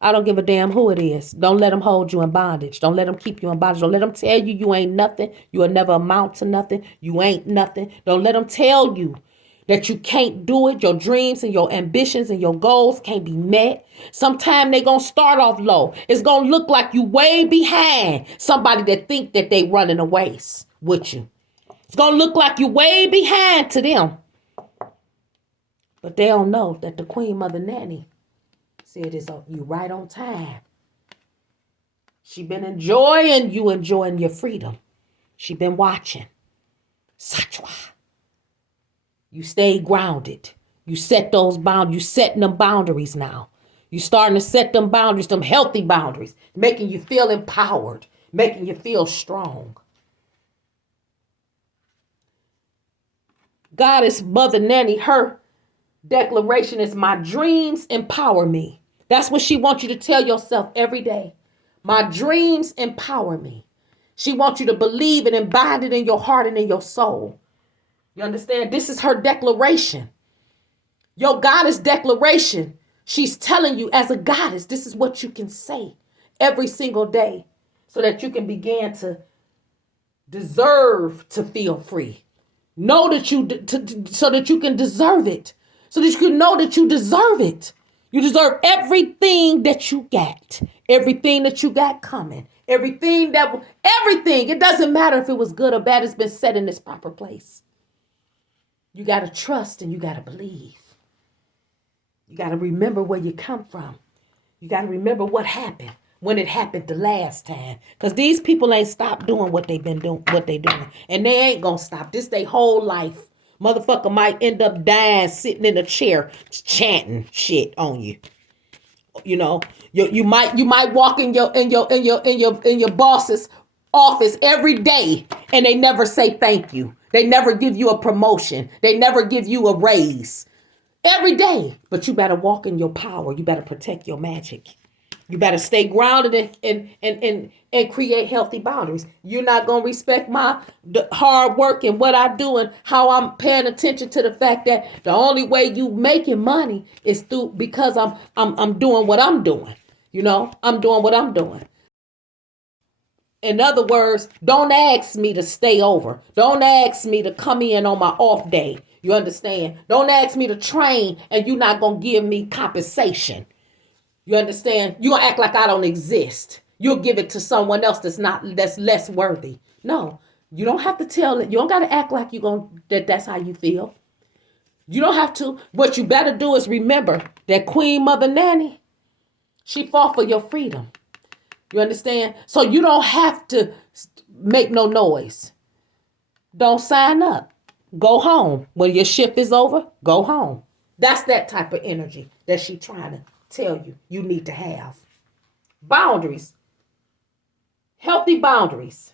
I don't give a damn who it is. Don't let them hold you in bondage. Don't let them keep you in bondage. Don't let them tell you you ain't nothing. You will never amount to nothing. You ain't nothing. Don't let them tell you that you can't do it. Your dreams and your ambitions and your goals can't be met. Sometimes they going to start off low. It's going to look like you way behind somebody that think that they running a race with you. It's going to look like you way behind to them. But they don't know that the Queen Mother Nanny said it's you right on time. She been enjoying your freedom. She been watching. Satchwa. You stay grounded. You set those boundaries. You setting them boundaries now. You starting to set them boundaries, them healthy boundaries, making you feel empowered, making you feel strong. Goddess Mother Nanny, her declaration is, my dreams empower me. That's what she wants you to tell yourself every day. My dreams empower me. She wants you to believe and embody it in your heart and in your soul. You understand? This is her declaration. Your goddess declaration. She's telling you as a goddess, this is what you can say every single day so that you can begin to deserve to feel free. Know that so that you can deserve it. So that you can know that you deserve it. You deserve everything that you got. Everything that you got coming. Everything. It doesn't matter if it was good or bad. It's been set in its proper place. You got to trust and you got to believe. You got to remember where you come from. You got to remember what happened when it happened the last time. Because these people ain't stopped doing what they've been doing, what they doing. And they ain't going to stop. This their whole life. Motherfucker might end up dying sitting in a chair chanting shit on you. You know, you might walk in your boss's office every day and they never say thank you. They never give you a promotion. They never give you a raise. Every day. But you better walk in your power. You better protect your magic. You better stay grounded and create healthy boundaries. You're not going to respect my hard work and what I do and how I'm paying attention to the fact that the only way you making money is because I'm doing what I'm doing. You know, I'm doing what I'm doing. In other words, don't ask me to stay over. Don't ask me to come in on my off day. You understand? Don't ask me to train and you're not going to give me compensation. You understand? You're going to act like I don't exist. You'll give it to someone else that's less worthy. No, you don't have to tell it. You don't got to act like that's how you feel. You don't have to. What you better do is remember that Queen Mother Nanny, she fought for your freedom. You understand? So you don't have to make no noise. Don't sign up. Go home. When your shift is over, go home. That's that type of energy that she's trying to tell you need to have. Boundaries. Healthy boundaries.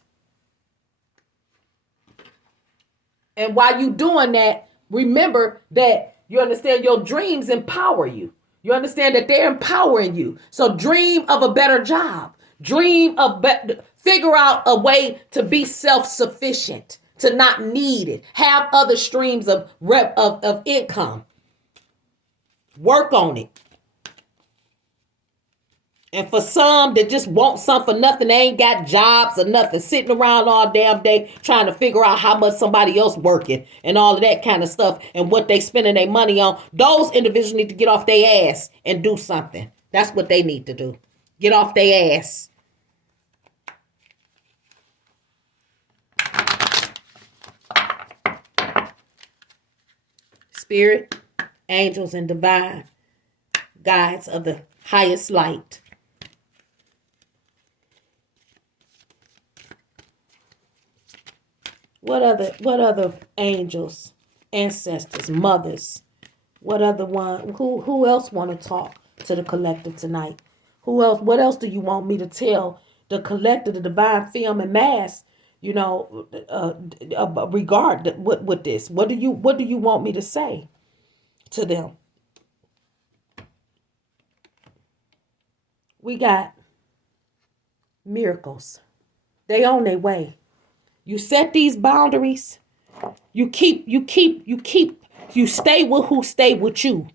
And while you doing that, remember that you understand your dreams empower you. You understand that they're empowering you. So dream of a better job. Figure out a way to be self-sufficient, to not need it. Have other streams of income. Work on it. And for some that just want something for nothing, they ain't got jobs or nothing, sitting around all damn day trying to figure out how much somebody else working and all of that kind of stuff and what they spending their money on. Those individuals need to get off their ass and do something. That's what they need to do. Get off their ass. Spirit, angels, and divine guides of the highest light. What other angels, ancestors, mothers? What other one? Who else want to talk to the collective tonight? Who else? What else do you want me to tell the collective, the divine film and mass? You know, regard with this. What do you want me to say to them? We got miracles. They on their way. You set these boundaries. You stay with who stay with you.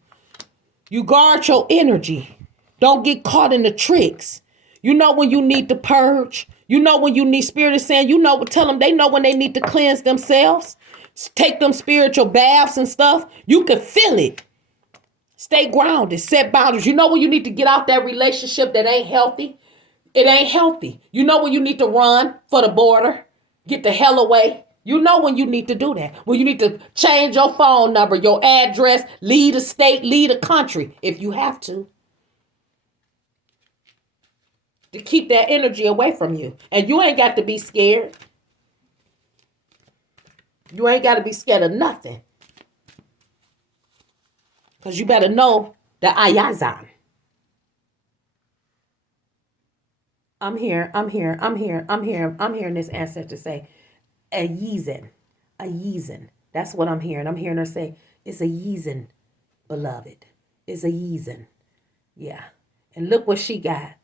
You guard your energy. Don't get caught in the tricks. You know when you need to purge. You know when you need, Spirit is saying, you know, tell them they know when they need to cleanse themselves. Take them spiritual baths and stuff. You can feel it. Stay grounded. Set boundaries. You know when you need to get out that relationship that ain't healthy. It ain't healthy. You know when you need to run for the border. Get the hell away. You know when you need to do that. When you need to change your phone number, your address, leave a state, leave a country if you have to keep that energy away from you. And you ain't got to be scared. You ain't got to be scared of nothing. Because you better know the Ayazan. I'm hearing this ancestor say, a Yezin. That's what I'm hearing. I'm hearing her say, it's a Yezin, beloved. It's a Yezin. Yeah. And look what she got.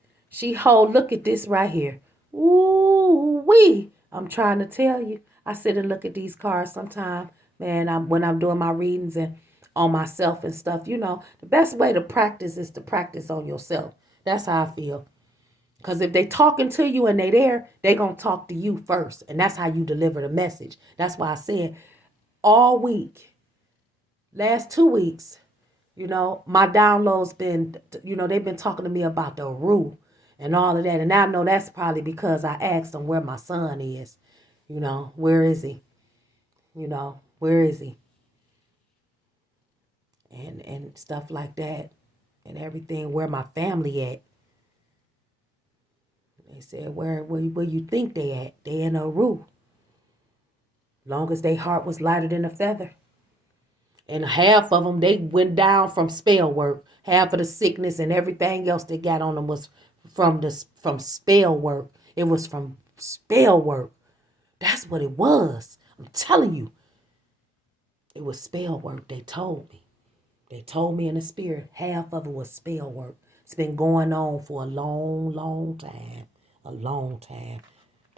Look at this right here. Ooh wee. I'm trying to tell you. I sit and look at these cards sometime, man, when I'm doing my readings and on myself and stuff. You know, the best way to practice is to practice on yourself. That's how I feel. Because if they talking to you and they there, they going to talk to you first. And that's how you deliver the message. That's why I said all week, last 2 weeks, you know, my downloads been, you know, they've been talking to me about the Aaru and all of that. And I know that's probably because I asked them where my son is. You know, where is he? You know, where is he? And stuff like that. And everything, where my family at. They said, where you think they at? They in Aaru. Long as their heart was lighter than a feather. And half of them, they went down from spell work. Half of the sickness and everything else they got on them was from spell work. It was from spell work. That's what it was. I'm telling you. It was spell work, they told me. They told me in the spirit, half of it was spell work. It's been going on for a long, long time. A long time.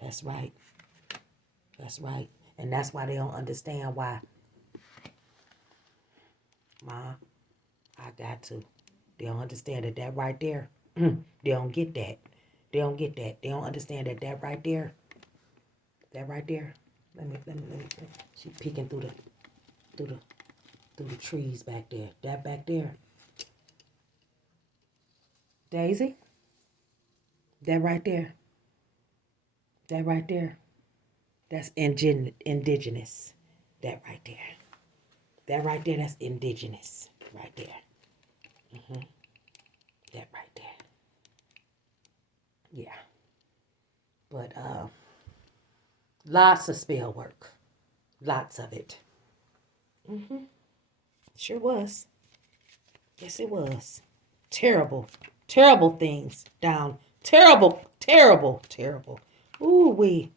That's right. That's right. And that's why they don't understand why. Ma, I got to. They don't understand that right there. They don't get that. They don't get that. They don't understand that right there. That right there. Let me. She peeking through the trees back there. That back there. Daisy. That right there. That right there. That's indigenous. That right there. That right there. That's indigenous. Right there. That right there. Yeah. But lots of spell work. Lots of it. Sure was. Yes, it was. Terrible. Terrible things down. Terrible. Terrible. Terrible. Ooh wee.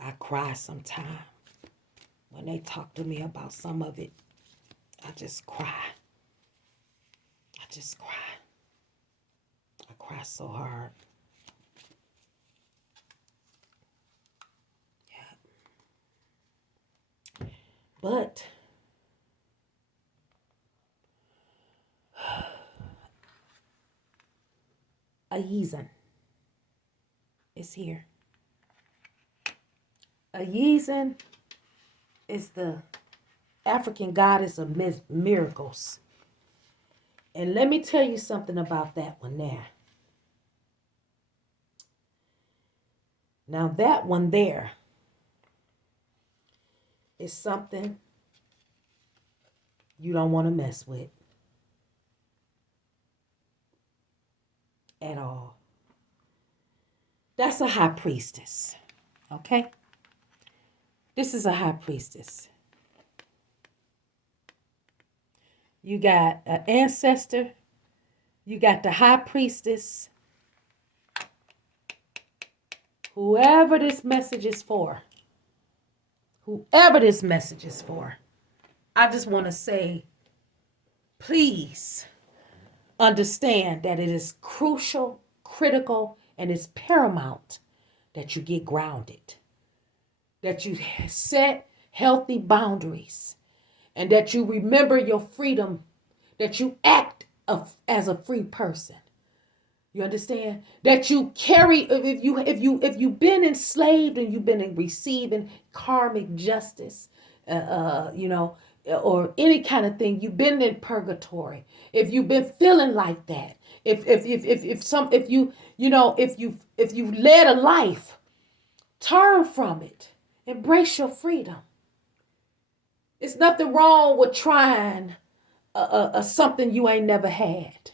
I cry sometimes when they talk to me about some of it. I just cry. I just cry. I cry so hard. Yeah. But A Yizan is here. A Yizan is the African goddess of miracles. And let me tell you something about that one there. Now that one there is something you don't want to mess with at all. That's a high priestess. Okay? This is a high priestess. You got an ancestor. You got the high priestess. Whoever this message is for. Whoever this message is for. I just want to say, please understand that it is crucial, critical, and it's paramount that you get grounded. That you set healthy boundaries. And that you remember your freedom. That you act as a free person. You understand? That you carry, if you've been enslaved and you've been receiving karmic justice, or any kind of thing, you've been in purgatory. If you've been feeling like that, if you led a life, turn from it. Embrace your freedom. It's nothing wrong with trying something you ain't never had.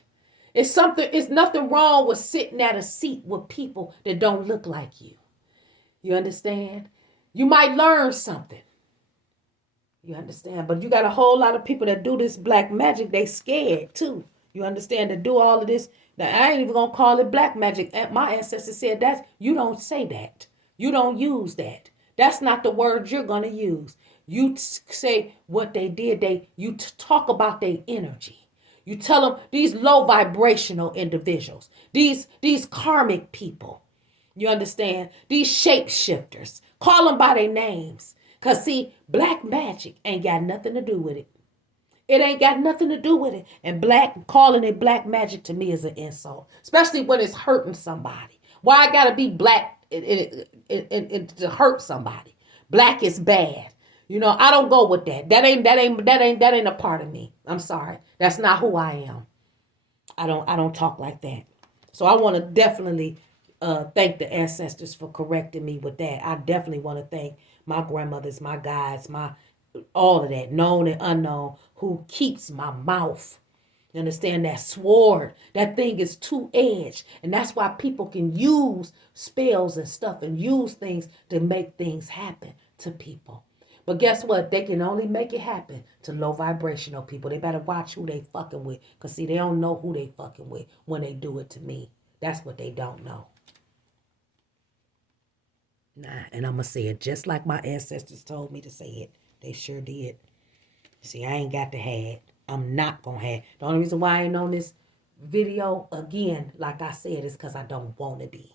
It's nothing wrong with sitting at a seat with people that don't look like you. You understand? You might learn something. You understand? But you got a whole lot of people that do this black magic. They scared too. You understand? To do all of this. Now, I ain't even going to call it black magic. My ancestors said that. You don't say that. You don't use that. That's not the word you're going to use. You say what they did. You talk about their energy. You tell them these low vibrational individuals, these karmic people, you understand? These shapeshifters, call them by their names. Because see, black magic ain't got nothing to do with it. It ain't got nothing to do with it. And calling it black magic to me is an insult, especially when it's hurting somebody. Why I gotta be black to hurt somebody? Black is bad. I don't go with that. That ain't a part of me. I'm sorry. That's not who I am. I don't talk like that. So I want to definitely thank the ancestors for correcting me with that. I definitely want to thank my grandmothers, my guides, all of that, known and unknown, who keeps my mouth. You understand? That sword, that thing is two-edged. And that's why people can use spells and stuff and use things to make things happen to people. But guess what? They can only make it happen to low vibrational people. They better watch who they fucking with. Because see, they don't know who they fucking with when they do it to me. That's what they don't know. Nah, and I'm going to say it just like my ancestors told me to say it. They sure did. See, I ain't got to have it. I'm not going to have it. The only reason why I ain't on this video, again, like I said, is because I don't want to be.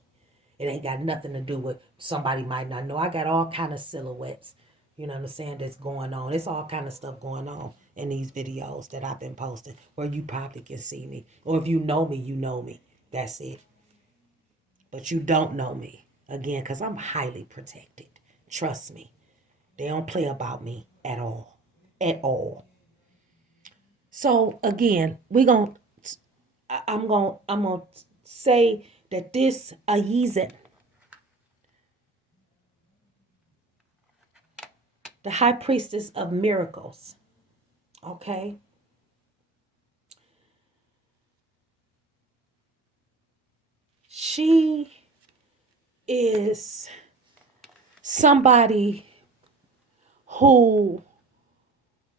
It ain't got nothing to do with somebody might not know. I got all kind of silhouettes. You know what I'm saying? That's going on. It's all kind of stuff going on in these videos that I've been posting where you probably can see me. Or if you know me, you know me. That's it. But you don't know me. Again, because I'm highly protected. Trust me. They don't play about me at all. At all. So again, I'm gonna say that this Ayizet, the high priestess of miracles, okay? She is somebody who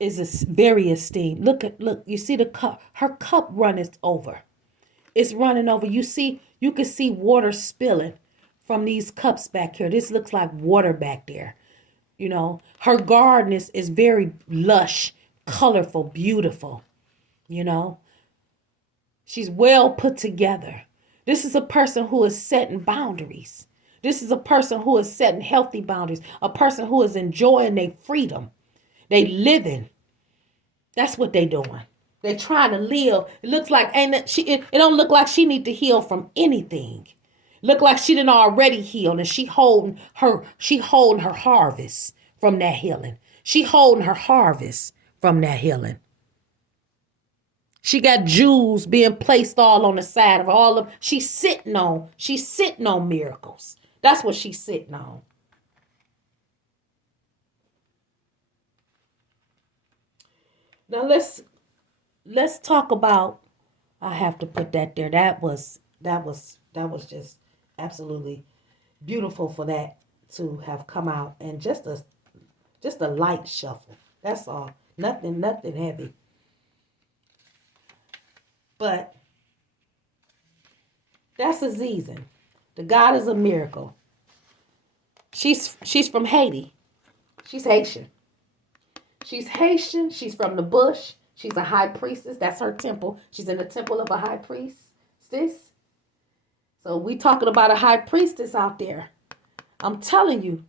is very esteemed. Look, you see the cup. Her cup runneth over. It's running over. You can see water spilling from these cups back here. This looks like water back there. Her garden is very lush, colorful, beautiful. She's well put together. This is a person who is setting boundaries. This is a person who is setting healthy boundaries. A person who is enjoying their freedom. They living. That's what they doing. They trying to live. It looks like it don't look like she need to heal from anything. Look like she done already healed, and she holding her harvest from that healing. She holding her harvest from that healing. She got jewels being placed all on the side of her. All of she's sitting on miracles. That's what she's sitting on. Now let's talk about. I have to put that there. That was just absolutely beautiful for that to have come out, and just a light shuffle. That's all. Nothing heavy. But that's a season. The God is a miracle. She's from Haiti. She's Haitian. She's Haitian. She's from the bush. She's a high priestess. That's her temple. She's in the temple of a high priestess. So we talking about a high priestess out there. I'm telling you,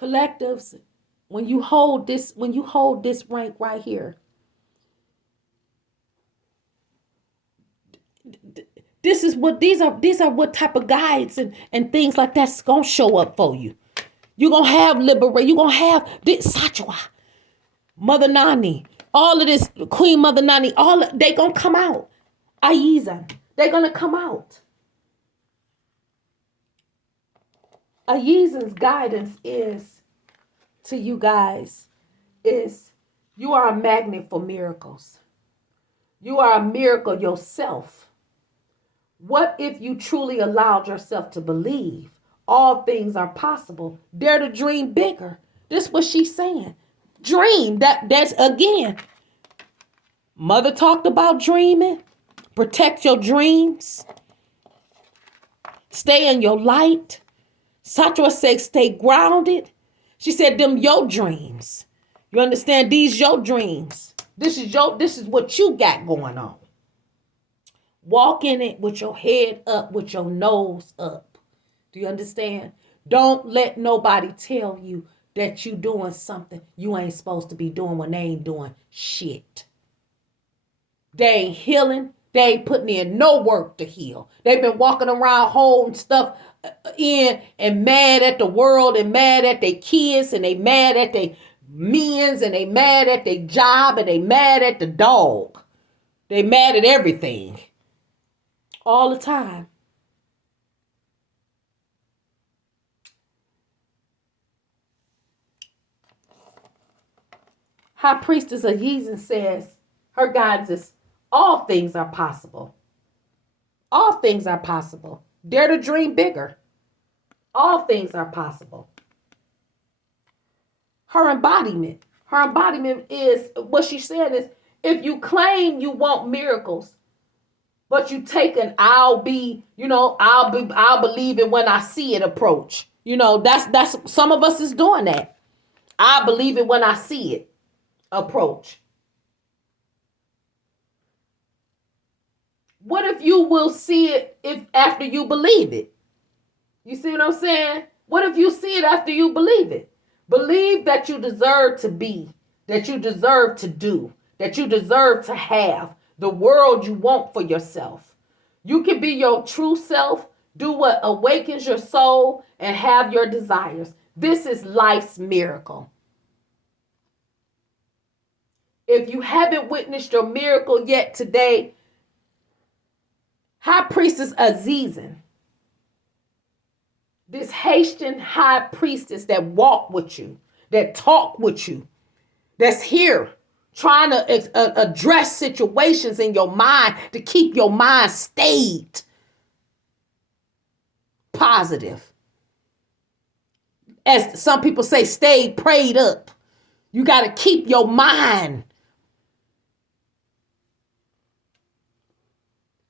collectives, when you hold this rank right here, these are what type of guides and things like that's gonna show up for you. You're gonna have liberate. You're gonna have this Satchwa, Mother Nani, all of this, Queen Mother Nani, they gonna come out. Aiza, they're gonna come out. Aiza's guidance is to you guys is you are a magnet for miracles. You are a miracle yourself. What if you truly allowed yourself to believe all things are possible? Dare to dream bigger. This is what she's saying. Dream. That's again. Mother talked about dreaming. Protect your dreams. Stay in your light. Satchwa said stay grounded. She said them your dreams. You understand? These your dreams. This is what you got going on. Walk in it with your head up, with your nose up. Do you understand? Don't let nobody tell you that you doing something you ain't supposed to be doing when they ain't doing shit. They ain't healing. They ain't putting in no work to heal. They've been walking around holding stuff in and mad at the world and mad at their kids and they mad at their men's and they mad at their job and they mad at the dog. They mad at everything. All the time. High Priestess of Yeezen says her guidance is all things are possible. All things are possible. Dare to dream bigger. All things are possible. Her embodiment is what she said is if you claim you want miracles, but you take an I'll believe it when I see it approach. That's some of us is doing that. I believe it when I see it approach. What if you will see it if after you believe it? You see what I'm saying? What if you see it after you believe it? Believe that you deserve to be, that you deserve to do, that you deserve to have the world you want for yourself. You can be your true self, do what awakens your soul, and have your desires. This is life's miracle. If you haven't witnessed your miracle yet today, High Priestess Azizan, this Haitian high priestess that walk with you, that talk with you, that's here trying to address situations in your mind to keep your mind stayed positive. As some people say, stay prayed up. You got to keep your mind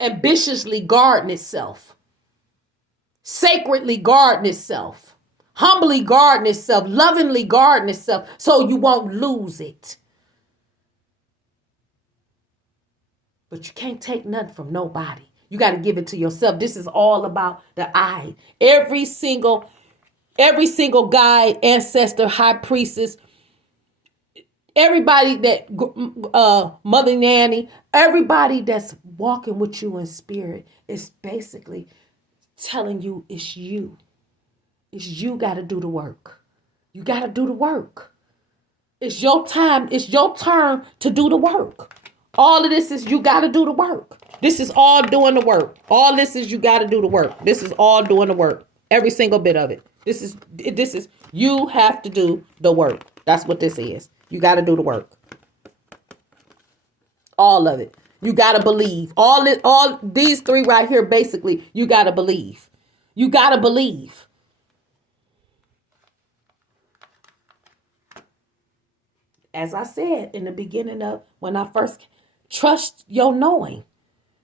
ambitiously guarding itself, sacredly guarding itself, humbly guarding itself, lovingly guarding itself so you won't lose it. But you can't take nothing from nobody. You got to give it to yourself. This is all about the I. Every single guide, ancestor, high priestess, Everybody that Mother Nanny, everybody that's walking with you in spirit is basically telling you it's you. It's you got to do the work. You got to do the work. It's your time. It's your turn to do the work. All of this is you got to do the work. This is all doing the work. All this is you got to do the work. This is all doing the work. Every single bit of it. This is you have to do the work. That's what this is. You got to do the work. All of it. You got to believe. All these three right here, basically, you got to believe. You got to believe. As I said in the beginning of when I first, trust your knowing.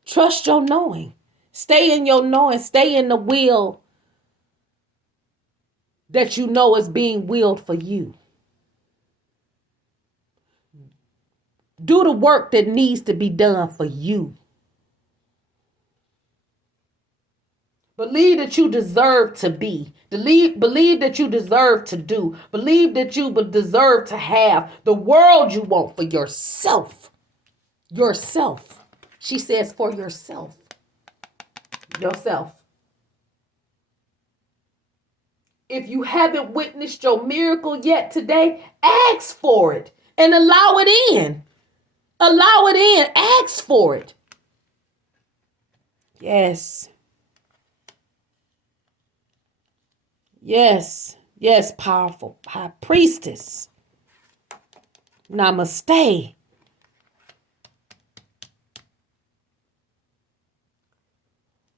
Trust your knowing. Stay in your knowing. Stay in the will that you know is being willed for you. Do the work that needs to be done for you. Believe that you deserve to be. Believe that you deserve to do. Believe that you deserve to have the world you want for yourself. Yourself. She says for yourself. Yourself. If you haven't witnessed your miracle yet today, ask for it and allow it in. Allow it in. Ask for it. Yes. Yes. Yes, powerful high priestess. Namaste.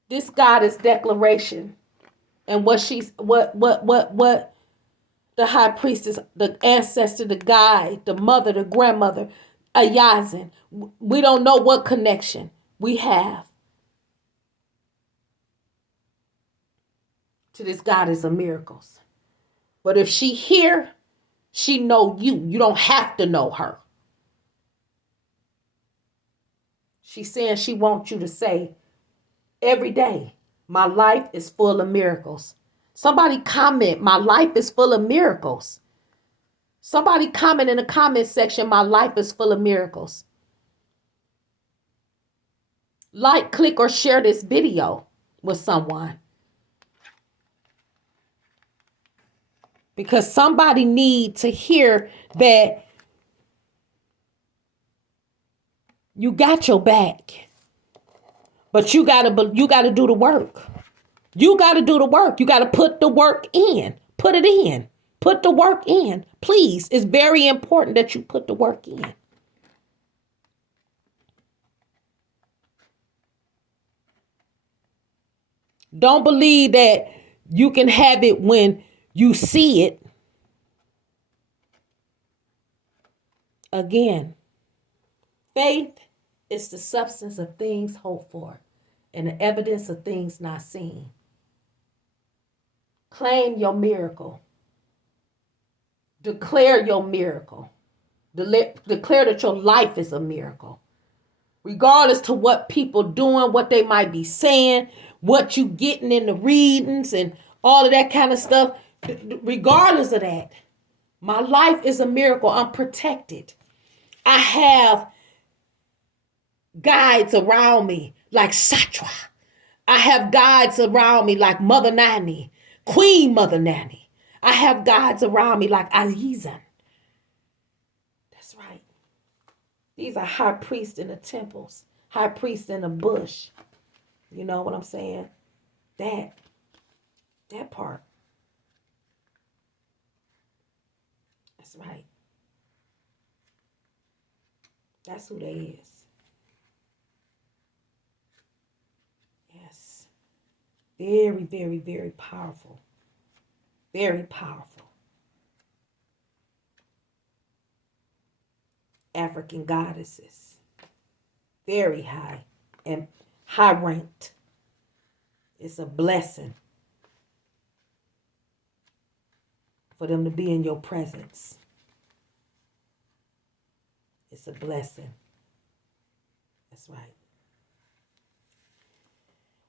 This goddess declaration and what the high priestess, the ancestor, the guide, the mother, the grandmother, a Yazin. We don't know what connection we have to this goddess of miracles. But if she here, she know you. You don't have to know her. She's saying she wants you to say every day, my life is full of miracles. Somebody comment, my life is full of miracles. Somebody comment in the comment section, my life is full of miracles. Like, click, or share this video with someone. Because somebody needs to hear that you got your back. But you gotta do the work. You gotta do the work. You gotta put the work in. Put it in. Put the work in. Please. It's very important that you put the work in. Don't believe that you can have it when you see it. Again, faith is the substance of things hoped for and the evidence of things not seen. Claim your miracle. Declare your miracle. Declare that your life is a miracle. Regardless to what people doing, what they might be saying, what you getting in the readings and all of that kind of stuff. Regardless of that, my life is a miracle. I'm protected. I have guides around me like Satwa. I have guides around me like Mother Nanny, Queen Mother Nanny. I have guides around me like Azizan. That's right. These are high priests in the temples, high priests in the bush. You know what I'm saying? That part. That's right. That's who they is. Yes. Very, very, very powerful. Very powerful. African goddesses. Very high and high ranked. It's a blessing for them to be in your presence. It's a blessing. That's right.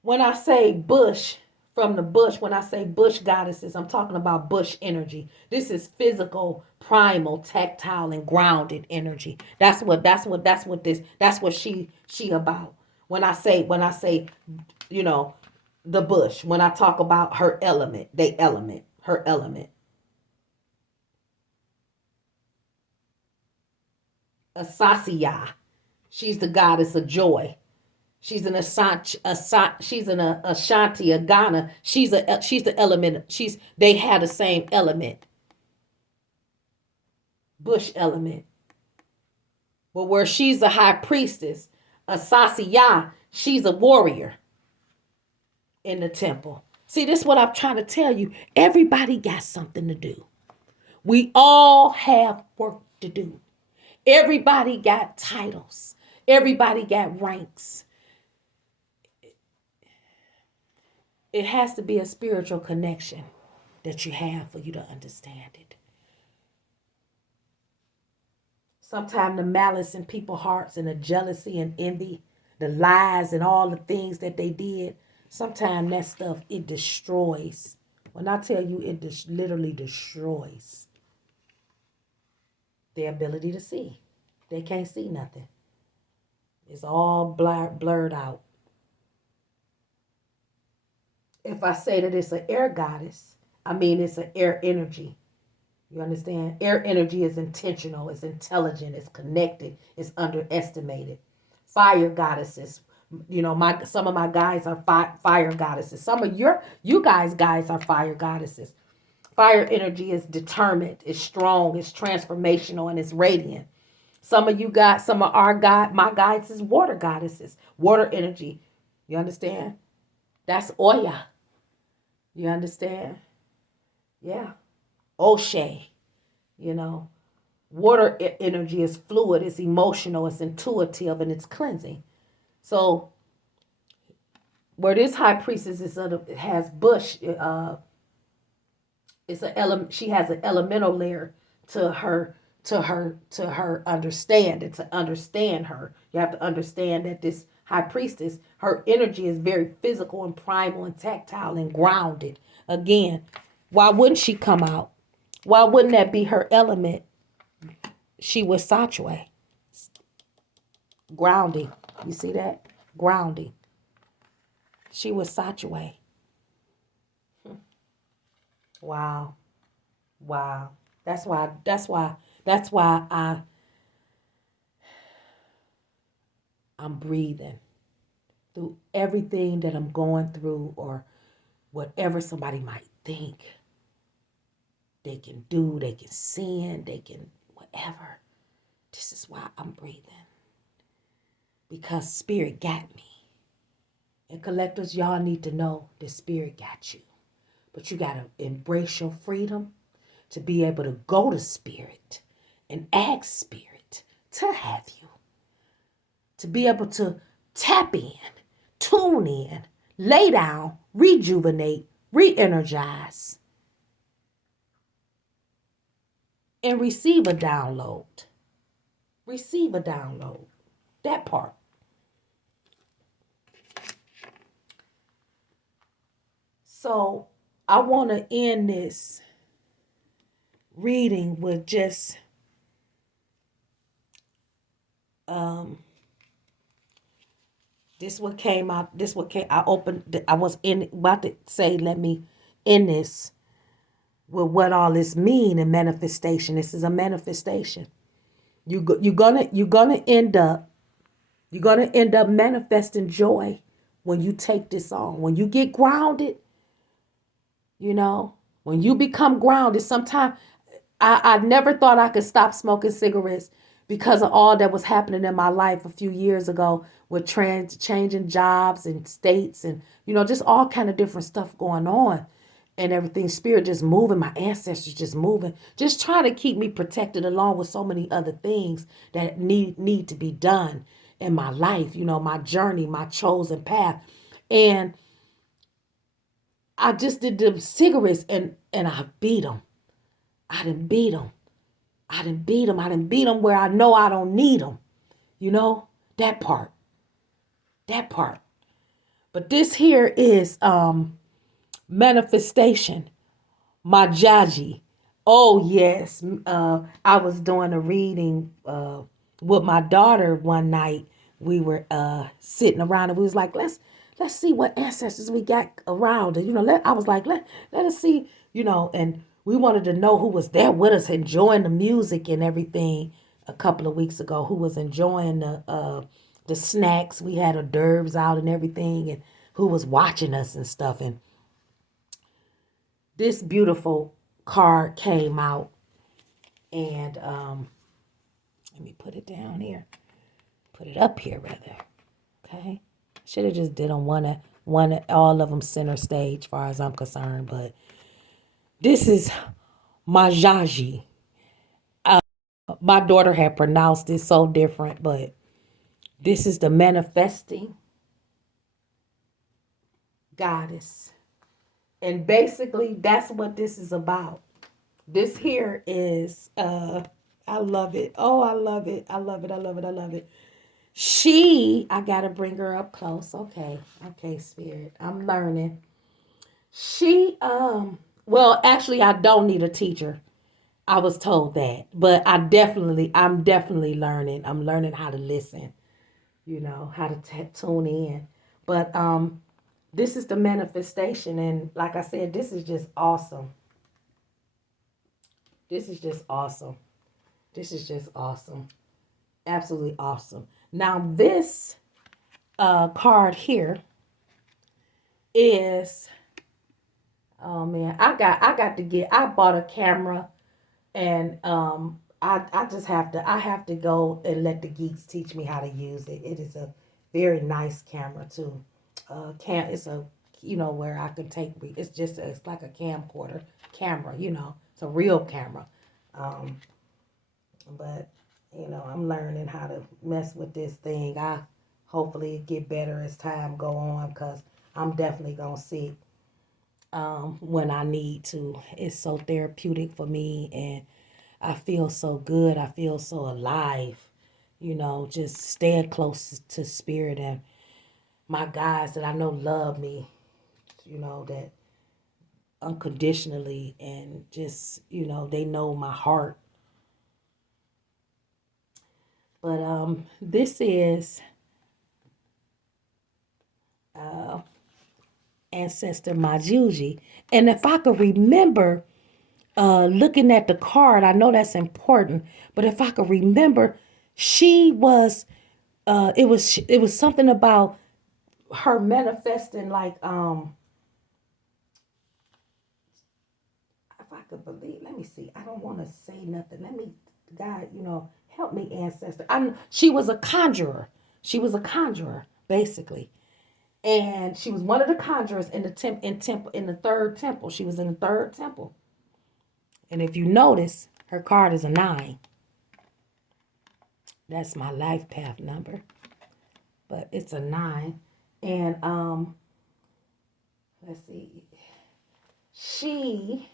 When I say bush from the bush. When I say bush goddesses, I'm talking about bush energy. This is physical, primal, tactile, and grounded energy. That's what she about. When I say, you know, the bush. When I talk about her element, her element. Asasiya. She's the goddess of joy. She's an she's an Ashanti, a Ghana. She's the element. They have the same element, bush element. But where she's a high priestess, a Sasiya, she's a warrior in the temple. See, this is what I'm trying to tell you. Everybody got something to do. We all have work to do. Everybody got titles. Everybody got ranks. It has to be a spiritual connection that you have for you to understand it. Sometimes the malice in people's hearts and the jealousy and envy, the lies and all the things that they did, sometimes that stuff, it destroys. When I tell you, it literally destroys their ability to see. They can't see nothing. It's all blurred out. If I say that it's an air goddess, I mean it's an air energy. You understand? Air energy is intentional, it's intelligent, it's connected, it's underestimated. Fire goddesses, some of my guys are fire goddesses. Some of you guys are fire goddesses. Fire energy is determined, it's strong, it's transformational, and it's radiant. Some of my guides is water goddesses, water energy. You understand? That's Oya. You understand? Yeah. Oshe, you know. Water energy is fluid, it's emotional, it's intuitive, and it's cleansing. So, where this high priestess has bush, it's an element. She has an elemental layer to her understanding. To understand her, you have to understand that this high priestess, her energy is very physical and primal and tactile and grounded. Again, why wouldn't she come out? Why wouldn't that be her element? She was Satchwe. Grounding. You see that? Grounding. She was Satchwe. Wow. Wow. That's why I'm breathing through everything that I'm going through, or whatever somebody might think they can do, they can sin, they can whatever. This is why I'm breathing. Because spirit got me. And collectors, y'all need to know that spirit got you. But you got to embrace your freedom to be able to go to spirit and ask spirit to have you. To be able to tap in, tune in, lay down, rejuvenate, re-energize, and receive a download. Receive a download. That part. So I want to end this reading with just this what came out. This what came. I was about to say, let me end this with what all this mean in manifestation. This is a manifestation. You're gonna end up manifesting joy when you take this on. When you get grounded, when you become grounded. Sometimes I never thought I could stop smoking cigarettes because of all that was happening in my life a few years ago with changing jobs and states and, just all kind of different stuff going on and everything. Spirit just moving, my ancestors just moving, just trying to keep me protected along with so many other things that need to be done in my life, my journey, my chosen path. And I just did the cigarettes and I beat them. I didn't beat them. I didn't beat them. I didn't beat them where I know I don't need them. That part. That part. But this here is Manifestation. Majaji. Oh yes. I was doing a reading with my daughter one night. We were sitting around and we was like, let's see what ancestors we got around. And I was like, let us see, and we wanted to know who was there with us enjoying the music and everything a couple of weeks ago, who was enjoying the snacks. We had hors d'oeuvres out and everything, and who was watching us and stuff. And this beautiful card came out, and let me put it down here, put it up here rather. Okay, should have just did on one all of them center stage, far as I'm concerned. But this is Majaji. My daughter had pronounced it so different, but this is the manifesting goddess, and basically that's what this is about. This here is I love it. Oh, I love it. I love it. I love it. I love it. I gotta bring her up close. Okay. Okay, spirit. I'm learning. Well, actually I don't need a teacher. I was told that. But I'm definitely learning. I'm learning how to listen, how to tune in. But this is the manifestation, and like I said, this is just awesome. This is just awesome. This is just awesome. Absolutely awesome. Now this card here is, oh man, I bought a camera, and I just have to go and let the geeks teach me how to use it. It is a very nice camera too. It's a, where I can take, it's like a camcorder camera, it's a real camera. Um, but I'm learning how to mess with this thing. I hopefully it get better as time go on, because I'm definitely gonna see when I need to. It's so therapeutic for me, and I feel so good. I feel so alive. Just staying close to spirit and my guys that I know love me. That unconditionally, and just they know my heart. But this is uh, ancestor Majuji. And if I could remember, looking at the card, I know that's important, but if I could remember, she was, it was something about her manifesting, like, if I could believe, let me see, I don't want to say nothing. Let me, God, help me, ancestor. She was a conjurer. She was a conjurer, basically. And she was one of the conjurers in the in the third temple. She was in the third temple. And if you notice, her card is a 9. That's my life path number. But it's a 9. And let's see. She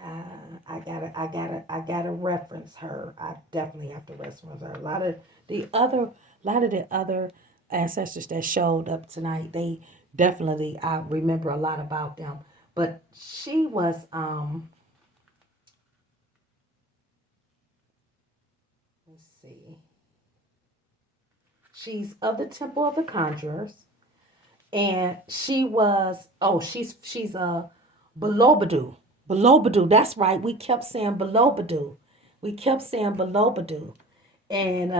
I gotta reference her. I definitely have to reference her. A lot of the other ancestors that showed up tonight, they definitely, I remember a lot about them. But she was let's see. She's of the Temple of the Conjurers, and she's a Belobadu. Belobadu, that's right. We kept saying Belobadu. We kept saying Belobadu. And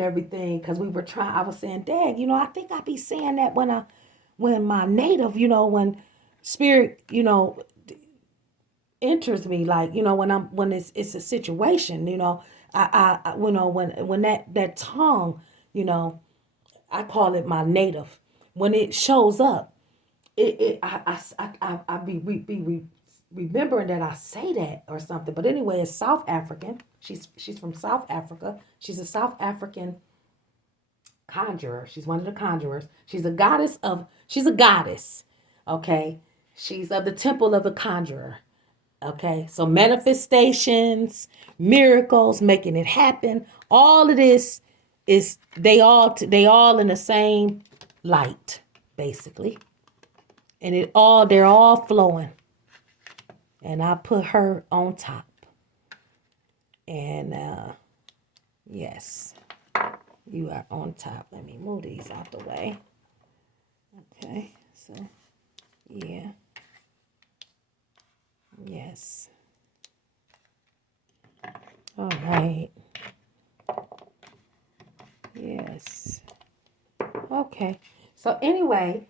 everything, because we were trying. I was saying, Dad, I think I be saying that when my native, when spirit, enters me, like, when it's a situation, when that tongue, you know, I call it my native. When it shows up, I be remembering that I say that or something. But anyway, it's South African. She's from South Africa. She's a South African conjurer. She's one of the conjurers. She's a goddess. Okay. She's of the temple of the conjurer. Okay. So manifestations, miracles, making it happen. All of this they all in the same light, basically. And they're all flowing. And I put her on top. And yes, you are on top. Let me move these out the way. Okay, so yeah. Yes. All right. Yes. Okay. So anyway,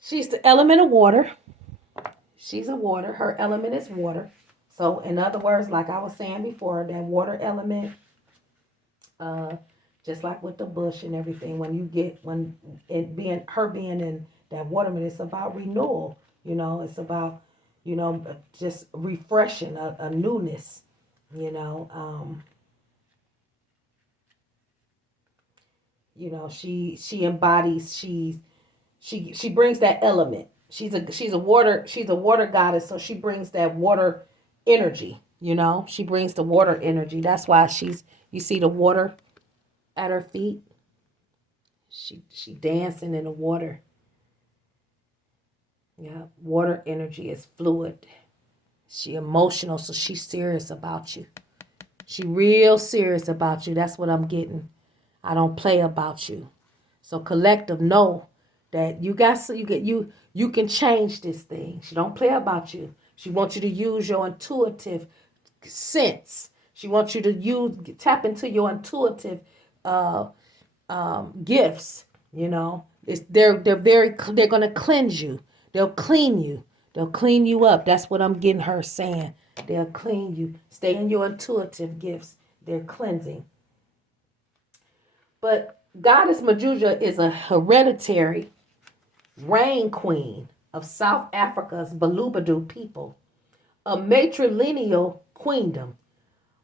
she's the element of water. She's a water. Her element is water. So in other words, like I was saying before, that water element, uh, just like with the bush and everything, when it being in that water element, it's about renewal. It's about, just refreshing, a newness. You know, um, she embodies. She brings that element. She's a water goddess, so she brings that water energy. She brings the water energy. That's why you see the water at her feet. She dancing in the water. Yeah, water energy is fluid. She emotional, so she's serious about you. She real serious about you. That's what I'm getting. I don't play about you. So collective, know that you can change this thing. She don't play about you. She wants you to use your intuitive sense. She wants you to tap into your intuitive uh, gifts. They're gonna cleanse you. They'll clean you. They'll clean you up. That's what I'm getting her saying. They'll clean you. Stay in your intuitive gifts. They're cleansing. But Goddess Majuja is a hereditary rain queen of South Africa's Balubadu people, a matrilineal queendom.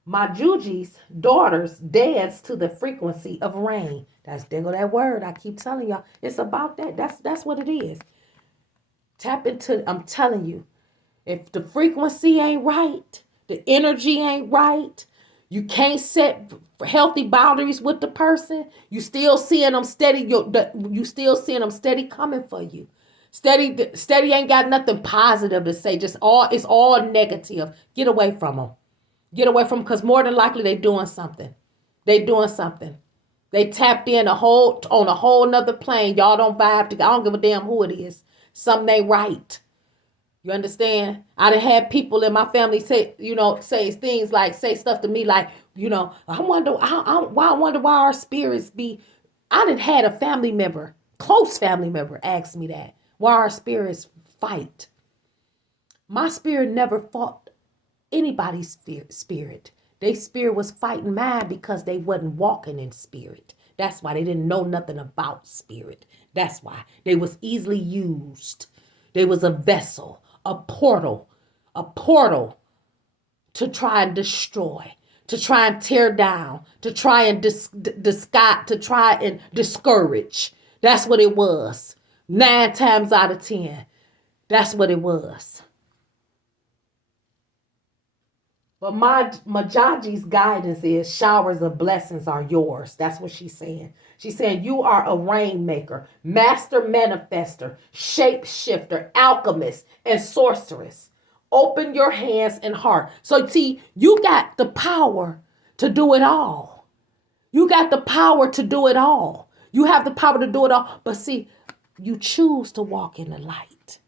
Majuji's daughters dance to the frequency of rain. There go that word. I keep telling y'all. It's about that. That's what it is. Tap into, I'm telling you, if the frequency ain't right, the energy ain't right, you can't set healthy boundaries with the person, you still seeing them steady, you still seeing them steady coming for you. Steady ain't got nothing positive to say. It's all negative. Get away from them. Get away from them, because more than likely they doing something. They doing something. They tapped in on a whole nother plane. Y'all don't vibe together. I don't give a damn who it is. Something ain't right. You understand? I done had people in my family say things like, say stuff to me like, I wonder why our spirits be. I done had a family member, close family member, ask me that. Why our spirits fight. My spirit never fought anybody's spirit. Their spirit was fighting mine because they wasn't walking in spirit. That's why they didn't know nothing about spirit. That's why they was easily used. They was a vessel, a portal to try and destroy, to try and tear down, to try and to try and discourage. That's what it was. 9 times out of 10. That's what it was. But Majaji's guidance is showers of blessings are yours. That's what she's saying. She's saying you are a rainmaker, master manifester, shapeshifter, alchemist, and sorceress. Open your hands and heart. So see, you got the power to do it all. You got the power to do it all. You have the power to do it all. But see, you choose to walk in the light.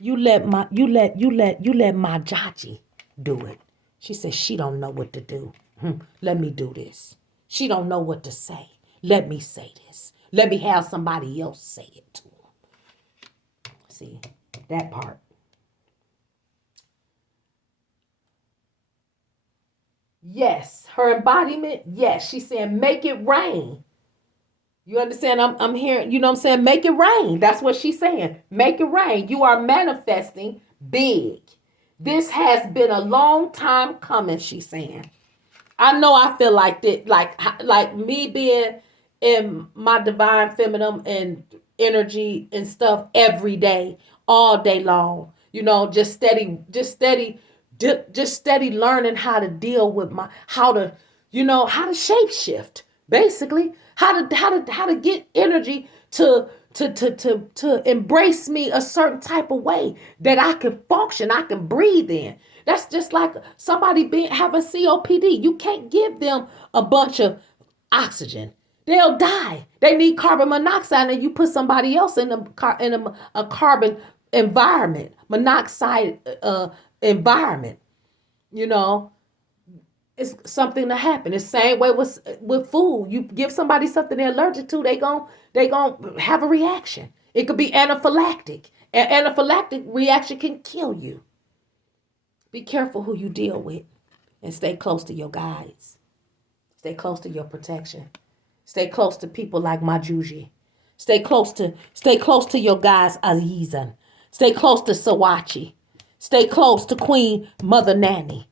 You let Majaji do it. She said she don't know what to do. Let me do this. She don't know what to say. Let me say this. Let me have somebody else say it to her. See, that part. Yes, her embodiment, yes. She's saying make it rain. You understand? I'm hearing, you know what I'm saying? Make it rain. That's what she's saying. Make it rain. You are manifesting big. This has been a long time coming, she's saying. I know I feel like that, like me being in my divine feminine and energy and stuff every day, all day long. Just steady learning how to deal with how to shapeshift, basically. How to get energy to to embrace me a certain type of way that I can function, I can breathe in. That's just like somebody being having COPD. You can't give them a bunch of oxygen. They'll die. They need carbon monoxide, and you put somebody else in a carbon environment, monoxide environment. You know, it's something to happen. The same way with food. You give somebody something they're allergic to, they gon' have a reaction. It could be anaphylactic. An anaphylactic reaction can kill you. Be careful who you deal with, and stay close to your guides. Stay close to your protection. Stay close to people like Majuji. Stay close to your guys Azizan. Stay close to Sawachi. Stay close to Queen Mother Nanny.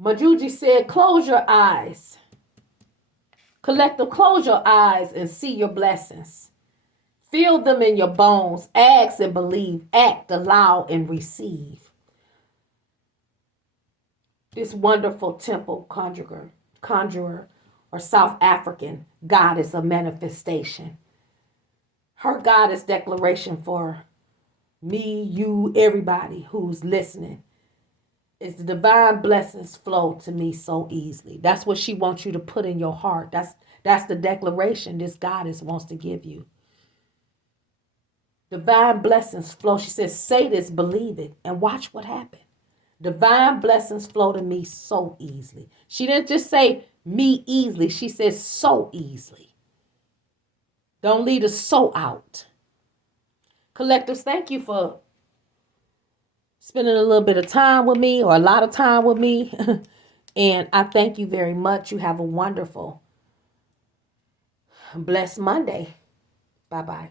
Majuji said, close your eyes. Collective, close your eyes and see your blessings. Feel them in your bones. Ask and believe. Act, allow, and receive. This wonderful temple conjurer, or South African goddess of manifestation. Her goddess declaration for me, you, everybody who's listening is the divine blessings flow to me so easily. That's what she wants you to put in your heart. That's the declaration this goddess wants to give you. Divine blessings flow. She says, say this, believe it, and watch what happens. Divine blessings flow to me so easily. She didn't just say me easily. She says so easily. Don't leave the so out. Collectives, thank you for spending a little bit of time with me, or a lot of time with me. And I thank you very much. You have a wonderful, blessed Monday. Bye-bye.